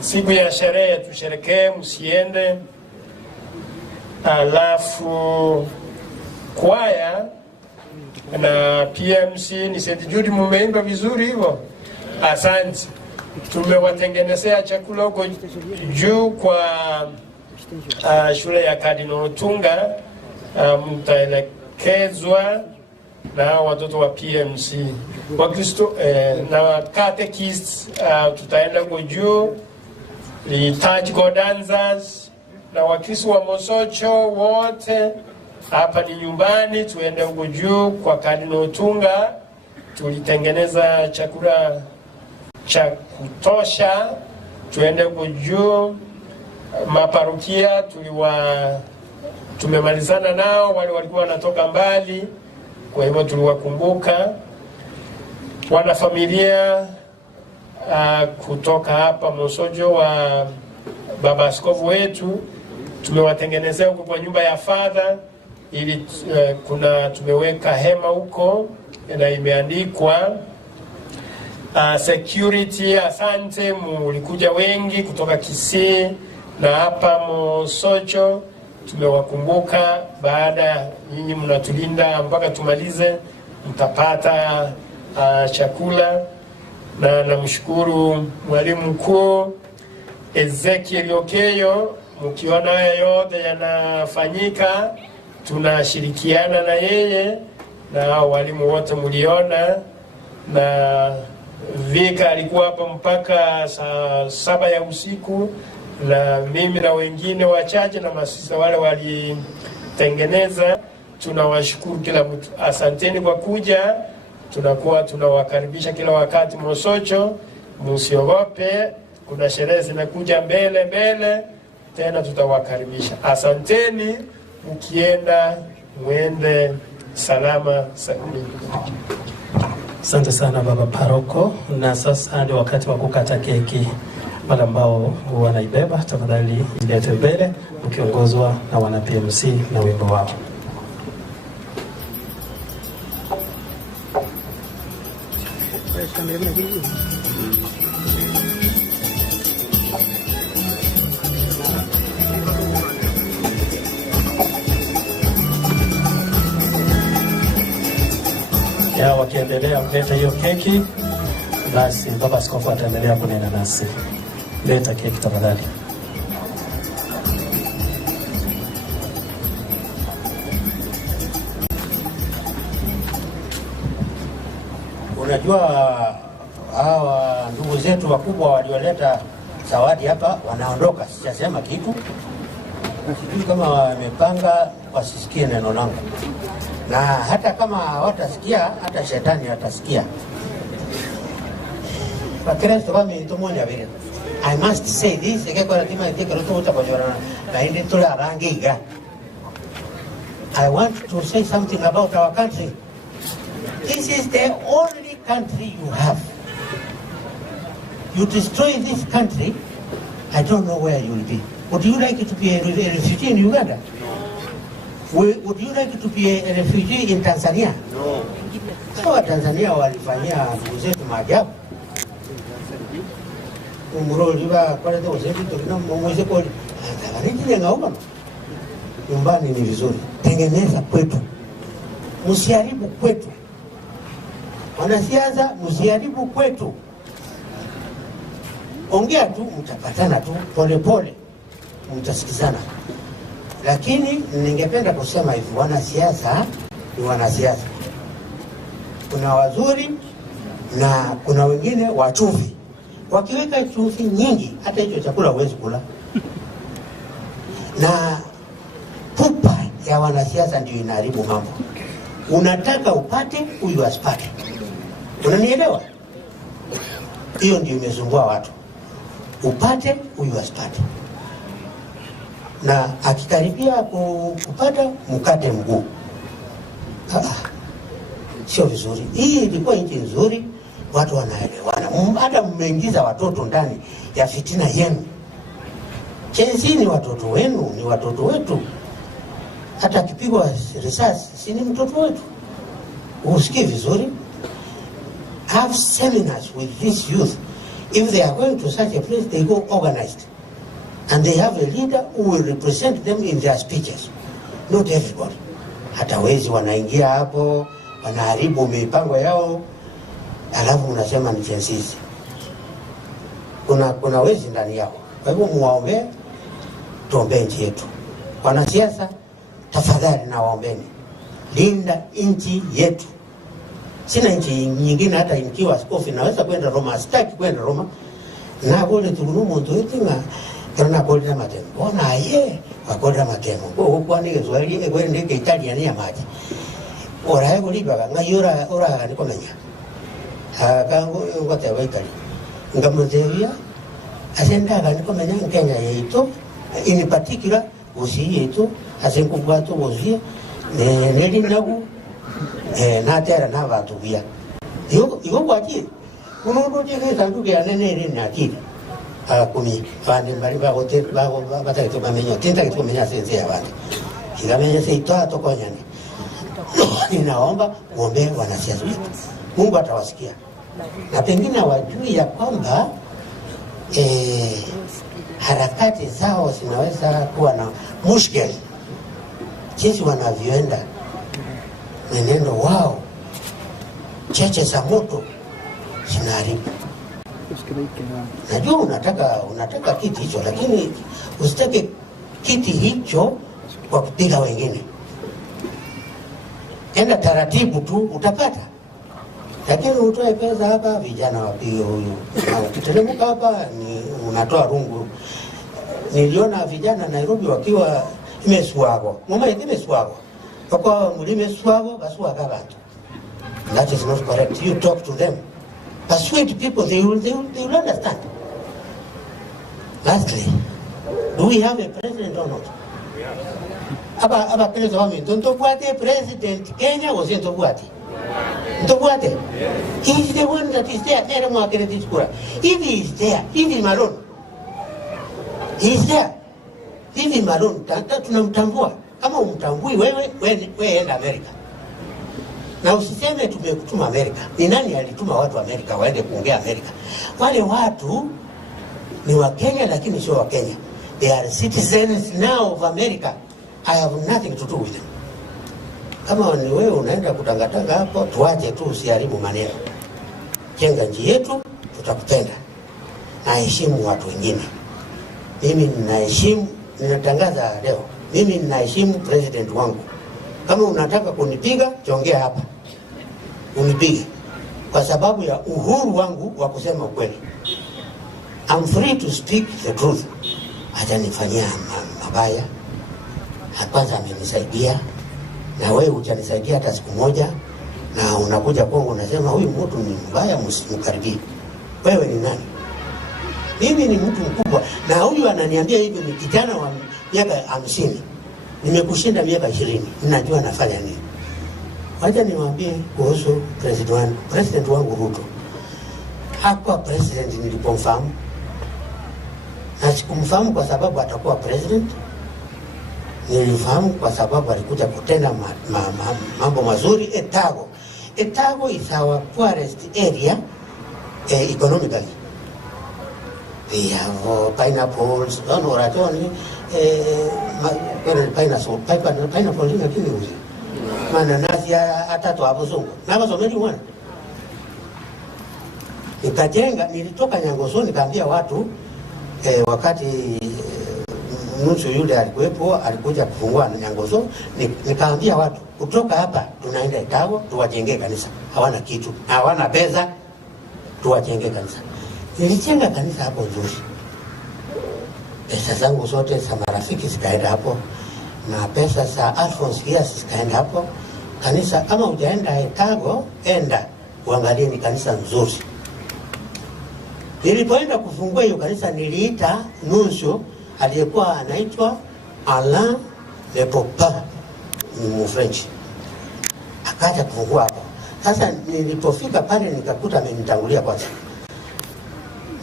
Siku ya sherehe tusherekee, msiende. Alafu kwaya na PMC ni St. Jude, mumeimba vizuri hivyo, asante. Tumewatengenezea chakula huko juu kwa shule ya Cardinal Otunga. Mtaelekezwa na watoto wa PMC Wakristo na catechists. Tutaenda huko juu, liturgical dancers na Wakristo wa Mosocho wote. Hapa ni nyumbani, tuende huko juu kwa Cardinal Otunga. Tulitengeneza chakula cha kutosha, tuende huko juu. Maparokia tumemalizana nao, wale walikuwa wanatoka mbali, kwa hivyo tuliwakumbuka. Wanafamilia kutoka hapa Mosojo wa baba askofu wetu tumewatengenezea huko kwa nyumba ya Father, ili tumeweka hema huko na imeandikwa security. Asante, mulikuja wengi kutoka Kisii na hapa Mosocho, tumewakumbuka. Baada nyinyi mnatulinda mpaka tumalize, mtapata chakula. Na namshukuru mwalimu mkuu Ezekiel Okeyo, mkiona haya yote yanafanyika tunashirikiana na yeye na walimu wote mliona, na Vika alikuwa hapa mpaka saa 7 ya usiku, na mimi na wengine wachache na masista wale walitengeneza. Tunawashukuru kila mtu, asanteni kwa kuja. Tunakuwa tunawakaribisha kila wakati Mosocho, msiogope, kuna sherehe zinakuja mbele tena, tutawakaribisha. Asanteni, mkienda mwende salama salmini. Asante sana baba paroko, na sasa ni wakati wa kukata keki. Wale ambao wanaibeba tafadhali ilete mbele, ukiongozwa na wana PMC na wimbo wao. Ya wakiendelea kuleta hiyo keki, basi baba askofu ataendelea kunena nasi. Leta keki tafadhali. Unajua hawa ndugu zetu wakubwa walioleta zawadi hapa wanaondoka, sijasema kitu. Sijui kama wamepanga wasisikie neno langu, na hata kama hawatasikia, hata shetani atasikia. I must say this, I want to say something about our country. This is the only country you have. You destroy this country, I don't know where you will be. Would you like to be a refugee in Uganda? Would you like to be a refugee in Tanzania? No. So Tanzania walifanyia ndugu zetu maajabu. Umuroliwa kwa leo zetu tukina mweze kwa nini ngauma. Nyumbani ni vizuri. Tengeneza kwetu. Msiharibu kwetu. Wanasiasa msiharibu kwetu. Ongea tu, mtapatana tu pole, mtasikizana. Lakini ningependa kusema hivi, wanasiasa ni wanasiasa. Kuna wazuri na kuna wengine wachuvi. Wakiweka chumvi nyingi, hata hicho chakula huwezi kula. Na pupa ya wanasiasa ndio inaharibu mambo. Unataka upate, huyu asipate. Unanielewa? Hiyo ndio imesumbua watu. Upate, huyu asipate. Na akikaribia kupata, mkate mguu. Sio vizuri. Hii ilikuwa nchi nzuri, watu wanaelewana. Hata mmeingiza watoto ndani ya fitina yenu. Chenzi ni watoto wenu, ni watoto wetu. Hata akipigwa risasi si ni mtoto wetu. Usikie vizuri. Have seminars with this youth. If they are going to such a place, they go organized. And they have a leader who will represent them in their speeches. Not everybody. Hata wezi wanaingia hapo, wanaharibu mipango yao, alafu unasema ni chenzi. Kuna wezi ndani yao. Kwa hivyo muwaombee, tuombee nchi yetu. Wanasiasa, tafadhali na waombeni. Linda nchi yetu. Sina nchi nyingine, hata nikiwa askofu naweza kwenda Roma, sitaki kwenda Roma. Na kule tunumuntu itinga kana kule matemo. Ona ye wakoda matemo. Kwa nini Kiswahili kwende ke Italian ya maji. Ora yego libaga ngayura ora ni komenya. Kango ngote wa Italy. Ngamuzeria asenda ga ni komenya Kenya yetu, in particular usi yetu asenkubwato bozia neli nagu na tera na watu bia. Yo kwaje? Unondo je sandu ya nene na akili. Kumi fani mbali ba hotel ba bataki to mamenyo tinta kitu menya sense ya watu. Kigamenya seitoa tokonyani. Ninaomba muombe wanasiasa wetu. Mungu atawasikia. Na pengine wajui ya kwamba harakati zao zinaweza kuwa na mushkeli. Jinsi wanavyoenda menendo wao, cheche za moto zinaharibu. Najua unataka kiti hicho, lakini usitake kiti hicho kwa kupiga wengine. Enda taratibu tu utapata. Lakini utoe pesa hapa, vijana wapige huyu. Na ukiteremka hapa ni unatoa rungu. Niliona vijana Nairobi wakiwa imeswago. Mama imeswago. Kwa mulime swago baswa kabatu. That is not correct. You talk to them. Persuade people, they will understand. Lastly, do we have a president or not? Aba president Ntobuate president Kenya was Ntobuate. Ntobuate. He is the one that is there. If he is there, leave him alone. He is there. Leave him alone. Tunamtambua. Kama umtambui wewe enda Amerika. Na usiseme tumekutuma Amerika. Ni nani alituma watu wa Amerika waende kuongea Amerika? Wale watu ni wa Kenya lakini sio wa Kenya. They are citizens now of America. I have nothing to do with them. Kama ni wewe unaenda kutangatanga hapo, tuache tu, usiharibu maneno. Jenga nchi yetu, tutakupenda. Na heshimu watu wengine. Mimi ninatangaza leo. Mimi ninaheshimu president wangu. Kama unataka kunipiga, chongea hapa. Unipige. Kwa sababu ya uhuru wangu wa kusema ukweli. I'm free to speak the truth. Hajanifanyia mabaya. Kwanza amenisaidia. Na wewe utanisaidia hata siku moja. Na unakuja kwangu unasema huyu mtu ni mbaya, msimkaribie. Wewe ni nani? Mimi ni mtu mkubwa. Na huyu ananiambia hivi ni kijana wa miaka 50. Nimekushinda miaka 20. Ninajua nafanya nini. Wacha niwaambie kuhusu president wangu Ruto. Hakuwa president nilipomfahamu. Na sikumfahamu kwa sababu atakuwa president. Nilifahamu kwa sababu alikuja kutenda mambo mazuri Etago. Etago is our poorest area economically. We have pineapples, pineapple ni kini uzi. Mananasi atatu hapo zongo. Na hapo someli wana. Nilitoka Nyangoso nikaambia watu wakati nusu yule alikuwepo, alikuja kufungua Nyangoso, nikaambia watu kutoka hapa tunaenda Etago tuwajengee kanisa. Hawana kitu, hawana pesa, tuwajengee kanisa. Nilijenga kanisa hapo nzuri. Pesa zangu zote za marafiki zikaenda hapo. Na pesa za Alphonse Kiasi zikaenda hapo. Kanisa kama hujaenda Etago, enda uangalie ni kanisa nzuri. Nilipoenda kufungua hiyo kanisa niliita nusu aliyekuwa anaitwa Alain Le Popin, ni Mfrench. Akaja kufungua hapo. Sasa nilipofika pale nikakuta amenitangulia kwanza.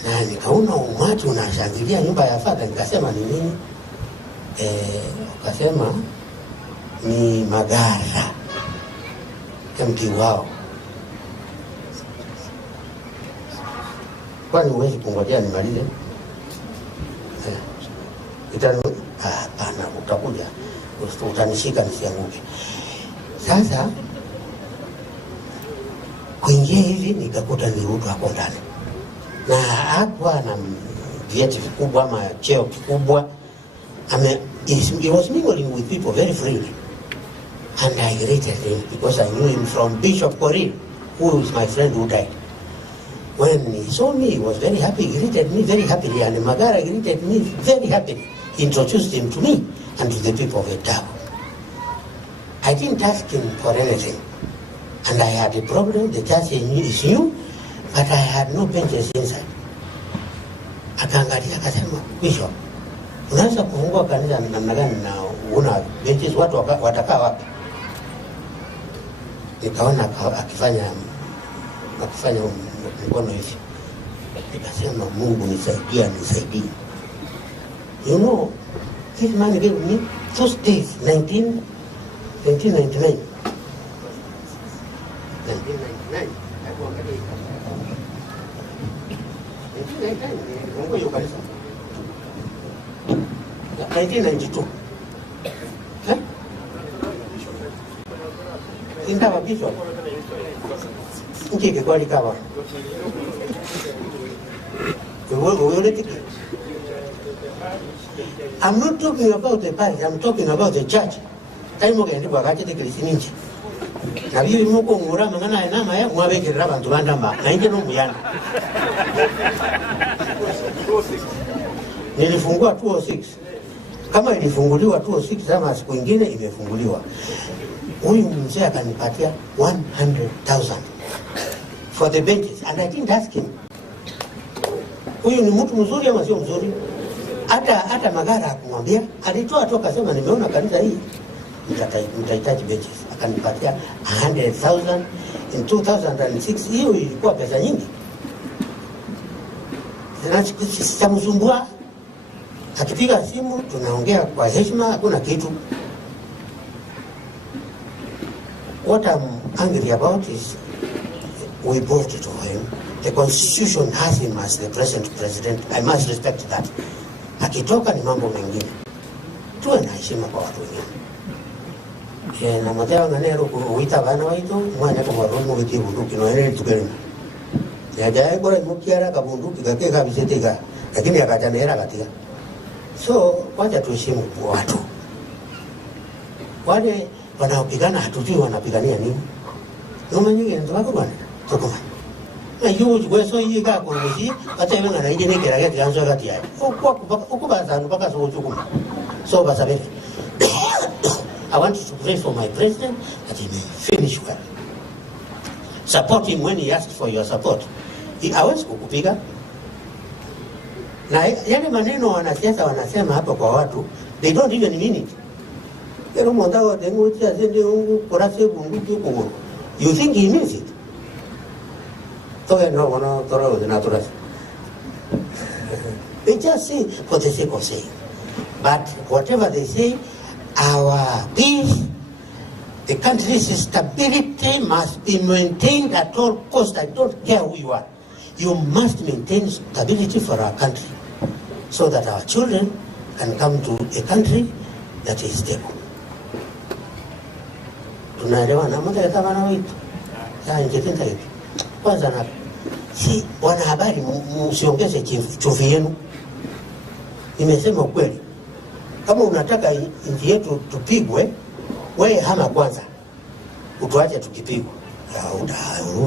Na nikaona umati unashangilia nyumba ya Father, nikasema ni nini? Wakasema ni Magara MP wao. Kwani huwezi kungojea nimalize? Hapana, utakuja utanishika nisianguke. Sasa kuingia hivi nikakuta ni Ruto hapo ndani, na hakuwa na vyeti vikubwa ama cheo kikubwa. He was mingling with people very freely, and I greeted him because I knew him from Bishop Korir, who is my friend who died. When he saw me, he was very happy. He greeted me very happily, and Magara greeted me very happily. He introduced him to me and to the people of Etago. I didn't ask him for anything, and I had a problem. The church is new, but I had no benches inside. Akaangalia akasema, Bishop, unaweza kufungua kanisa namna gani na una benches, watu watakaa wapi? Nikaona akifanya mkono hivi. Nikasema, Mungu nisaidie. You know, this man gave me those days, 1999. 1999. Mungu yuko kanisa. 1992. Ingawa Bishop. Nchike kwa likawa. I'm not talking about the parish, I'm talking about the church. Time ogende bwakati tekrisinji. Na bibi muko ngura mangana enama ya mwabekera abantu bandamba. Na nje no muyana. Nilifungua 206. Kama ilifunguliwa 206 kama siku nyingine imefunguliwa. Huyu mzee akanipatia 100,000 for the benches, and I didn't ask him. Huyu ni mtu mzuri ama sio mzuri? Hata Magara akumwambia, alitoa toka sema nimeona kanisa hii mtahitaji benches, akanipatia 100,000 in 2006. Hiyo ilikuwa pesa nyingi. Sitamsumbua, akipiga simu tunaongea kwa heshima, hakuna kitu. What I'm angry about is we brought it to him. The constitution has him as the present president. I must respect that. Akitoka ni mambo mengine. Tuwe na heshima kwa watu wengine. Na mateo nganero kuita bana waito mwana kwa roho wiki bunduki no ene tukeni. Ya jaye bora mukiara kabunduki kake kabiseteka, lakini akatanera katika. So wacha tuheshimu watu. Wale wanaopigana hatujui wanapigania nini. Noma nyingi ndio wako bwana. Tokoma. Na yuko kweso hii ka kuruhusi hata yeye anaje ni kera yake anzo kati yake. Ukubaza mpaka so chukuma. So basabe. I want you to pray for my president that he may finish well. Support him when he asks for your support. Hawezi kukupiga. Na yale maneno wanasiasa wanasema hapo kwa watu, they don't even mean it. Pero mondao dengo tia zende ungu korase bunduki kumo. You think he means it? Toge no wana toro de natural. They just say for the sake of saying. But whatever they say, our peace, the country's stability must be maintained at all costs. I don't care who you are. You must maintain stability for our country so that our children can come to a country that is stable. Tunaelewana mmoja kama na wetu. Sasa njetenda hivi. Kwanza na si wanahabari msiongeze chuvi yenu. Nimesema ukweli. Kama unataka nchi yetu tupigwe, wewe hama kwanza. Utuache tukipigwa.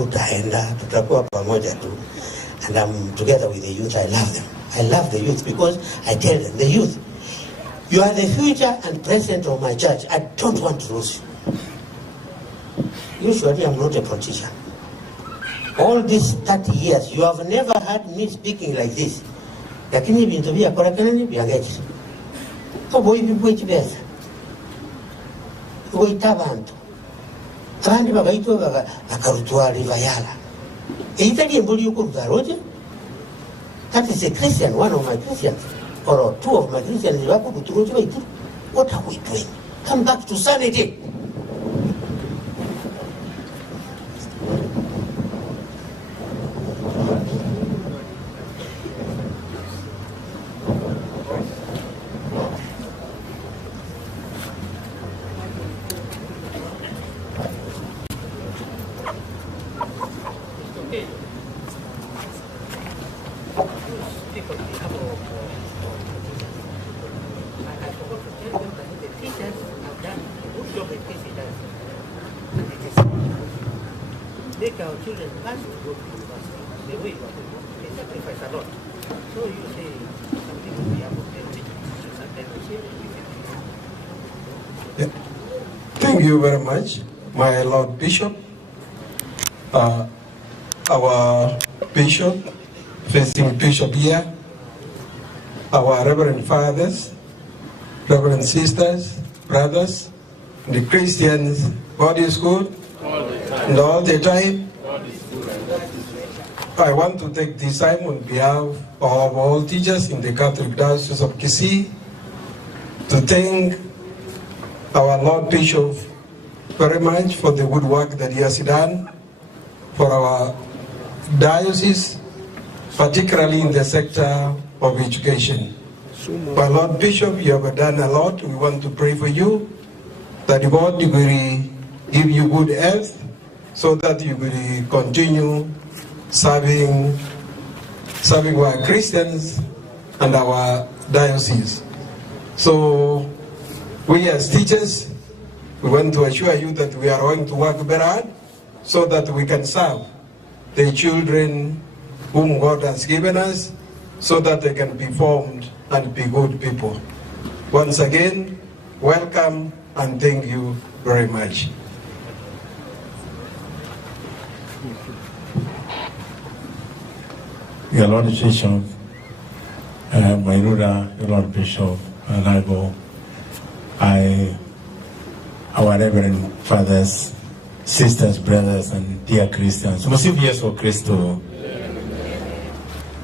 Utaenda tutakuwa pamoja tu. And I'm together with the youth. I love them. I love the youth because I tell them, the youth, you are the future and present of my church. I don't want to lose you. Usually I'm not a politician. All these 30 years, you have never heard me speaking like this. Lakini bintu bia kora kanani biangeji. Ko boy bi boy tibesa. Boy tabantu. abandi bagaitwa bakarutwa rivayala eitali emboli yokuruta roje. That is a Christian, one of my Christians, or two of my Christians. What are we doing? Come back to sanity. Make our children must go to university. The way they sacrifice a lot. So you say something will be about them. Thank you very much, my Lord Bishop, our Bishop, facing Bishop here, our Reverend Fathers, Reverend Sisters, Brothers, the Christians, body school, and all the time. I want to take this time on behalf of all teachers in the Catholic Diocese of Kisii to thank our Lord Bishop very much for the good work that he has done for our diocese, particularly in the sector of education. My Lord Bishop, you have done a lot. We want to pray for you, that God will give you good health so that you will continue serving our Christians and our diocese. So we as teachers, we want to assure you that we are going to work very hard so that we can serve the children whom God has given us so that they can be formed and be good people. Once again, welcome and thank you very much. Your Lord Bishop, Mairura, your Lord Bishop, Alago, our Reverend Fathers, Sisters, Brothers, and dear Christians. Musifu Yesu Kristo.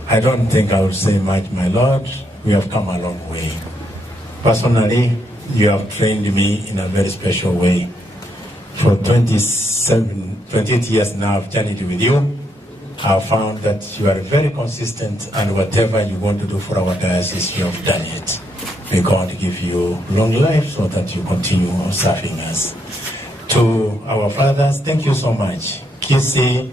I don't think I would say much, my Lord. We have come a long way. Personally, you have trained me in a very special way. For 28 years now, I've journeyed with you. I've found that you are very consistent, and whatever you want to do for our diocese, you have done it. May God give you long life so that you continue serving us. To our fathers, thank you so much. Kisii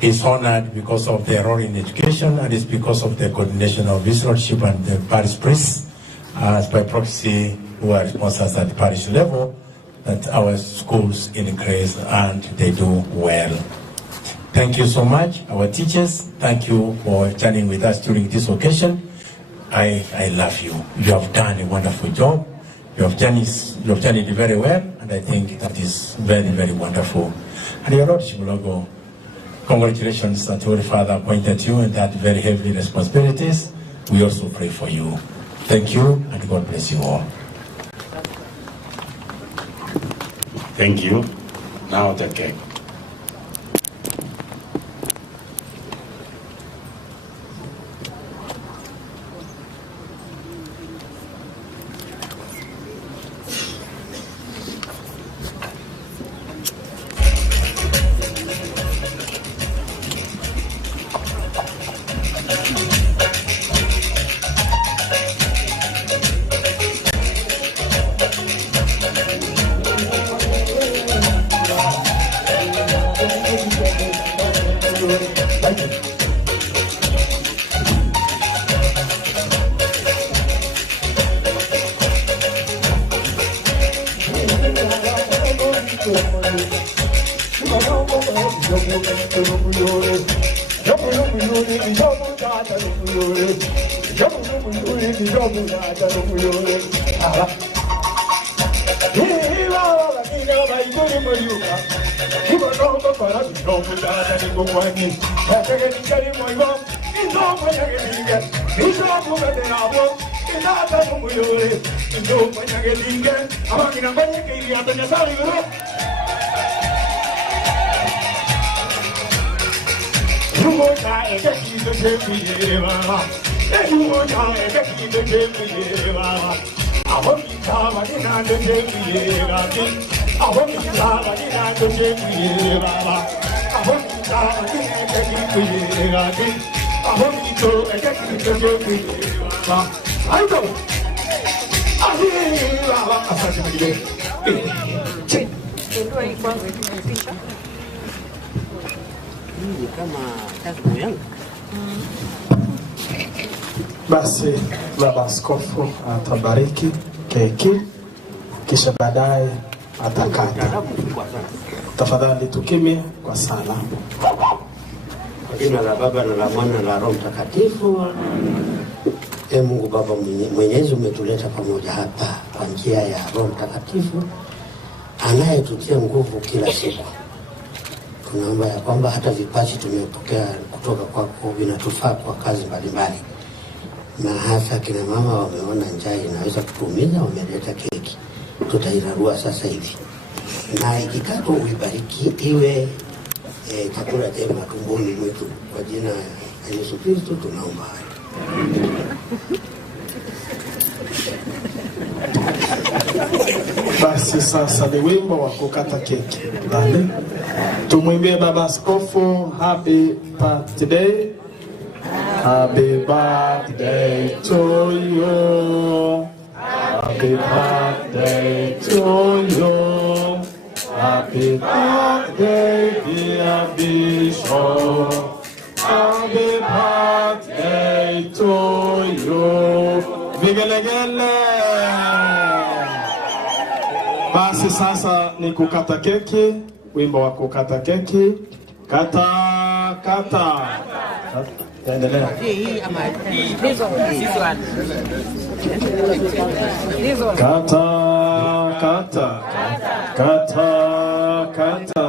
is honored because of their role in education, and it's because of the coordination of His Lordship and the parish priests, as by proxy, who are sponsors at the parish level, that our schools increase and they do well. Thank you so much. Our teachers, thank you for joining with us during this occasion. I love you. You have done a wonderful job. You have journeyed very well, and I think that is very, very wonderful. And your Lordship, Logo, congratulations that your Father appointed you in that very heavy responsibilities. We also pray for you. Thank you, and God bless you all. Thank you. Now the cake. Basi baba askofu atabariki keki kisha baadaye atakata. Tafadhali tukimie kwa sala. Kwa jina la Baba na la Mwana na la Roho Mtakatifu. Mungu Baba Mwenyezi, umetuleta pamoja hapa kwa njia ya Roho Mtakatifu anayetutia nguvu kila siku. Tunaomba ya kwamba hata vipaji tumepokea kutoka kwako vinatufaa kwa kazi mbalimbali. Na hasa kina mama wameona njaa inaweza kutuumiza, wameleta keki. Tutairarua sasa hivi. Na ikikatwa uibariki iwe chakula chema tumboni mwetu. Kwa jina la Yesu Kristo tunaomba. Basi sasa ni wimbo wa kukata keki. Bali tumwimbie baba askofu happy birthday. Happy birthday to you. Happy birthday to you. Happy birthday dear Bishop. Happy birthday to you. Vigelegele. Basi sasa ni kukata keki, wimbo wa kukata keki. Kata kata. Endelea. Kata kata. Kata kata.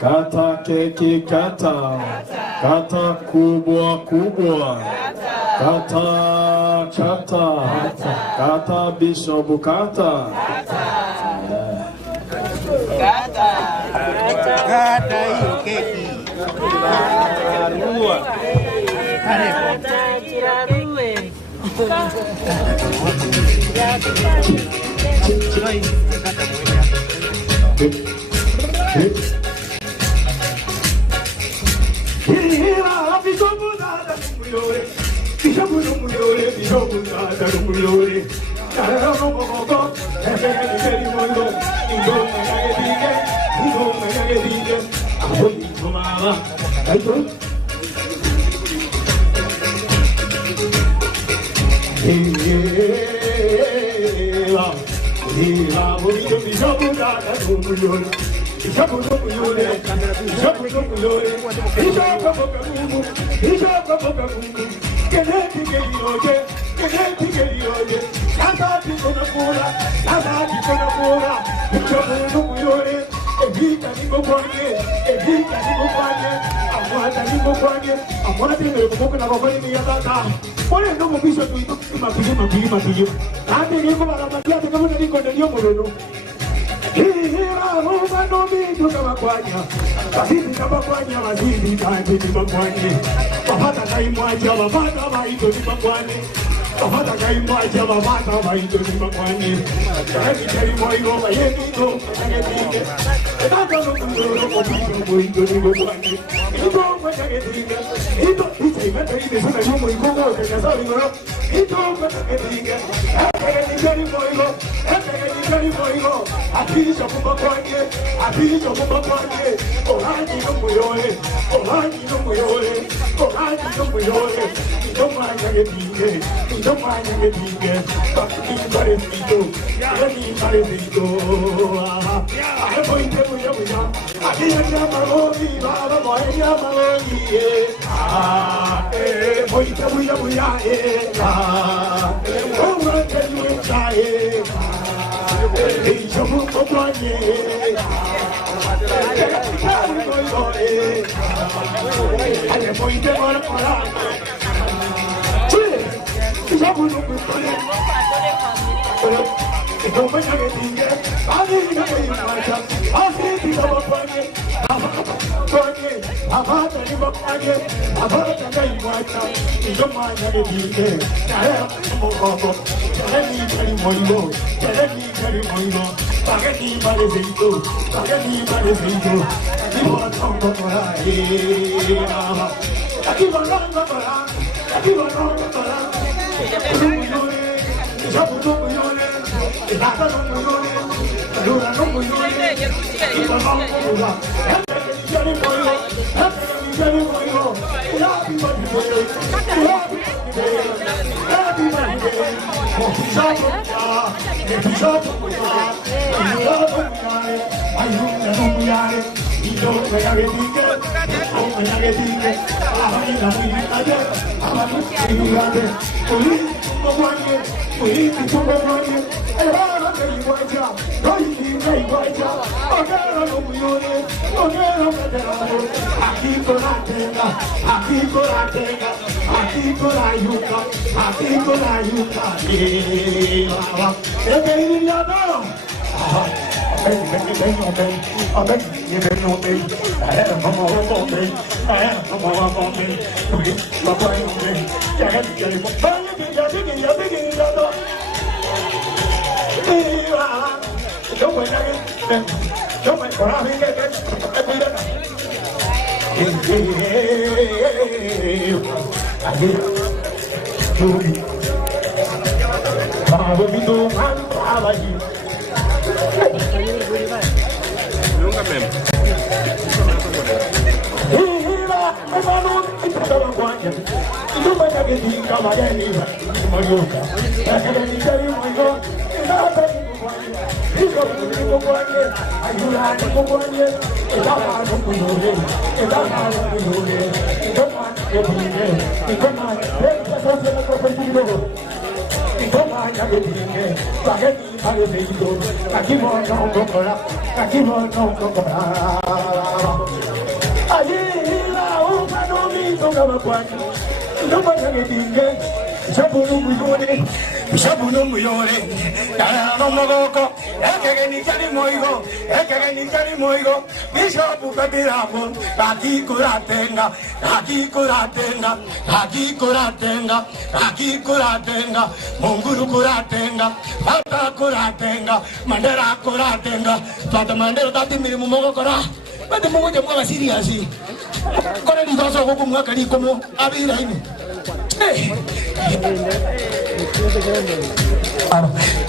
Kata keki kata. Kata kubwa kubwa. Kata kata. Kata Bishop kata. Kata hiyo keki. Rua. Don't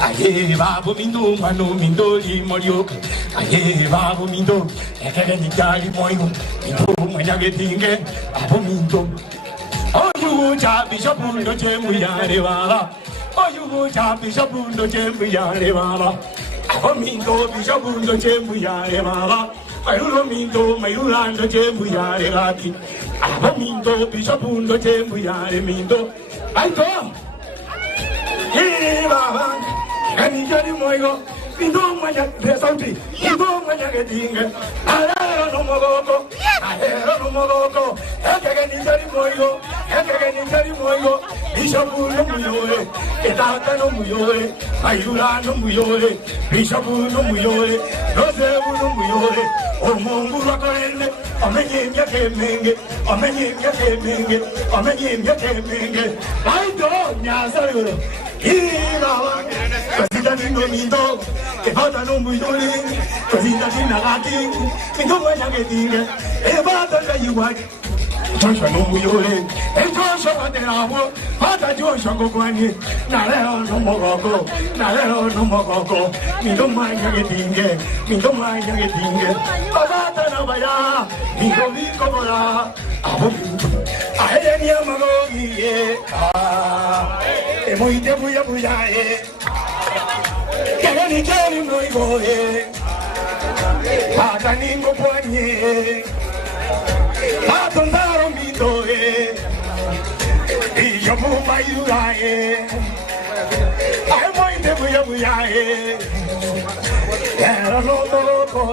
Aye babu mindo mano mindo li morioka. Aye babu mindo ekele ni jali moyo. Mindo manyage tinge abu mindo. Oyu cha bishopundo chemu yare baba. Oyu cha bishopundo chemu yare baba. Abu mindo bishopundo chemu yare baba. Ayulo mindo mayulando chemu yare laki. Abu mindo bishopundo chemu yare mindo. Aito. Baba, kani jari moyo, mindo manya resauti, mindo manya gedinge, alero no mogoko, ekege ni jari moyo, bishopu no muyore, etata no muyore, ayura no muyore, bishopu no muyore, rosebu no muyore, omungu wakorene, omenyemya kemenge, aito nyasayuro. Cosita lindo mindo, que falta no muy dole, cosita linda lati, mindo vaya que diga, falta la igual. Joshua no muy dole, Joshua de agua, falta Joshua cocuani, nalero no mogoko, mindo vaya que diga, falta no vaya, mindo vico mora, ahe ni amago Moite buya Kani moigo Pata ningo poanye Patondaro mito Iyo mumba yura Ay moite buya Era no toko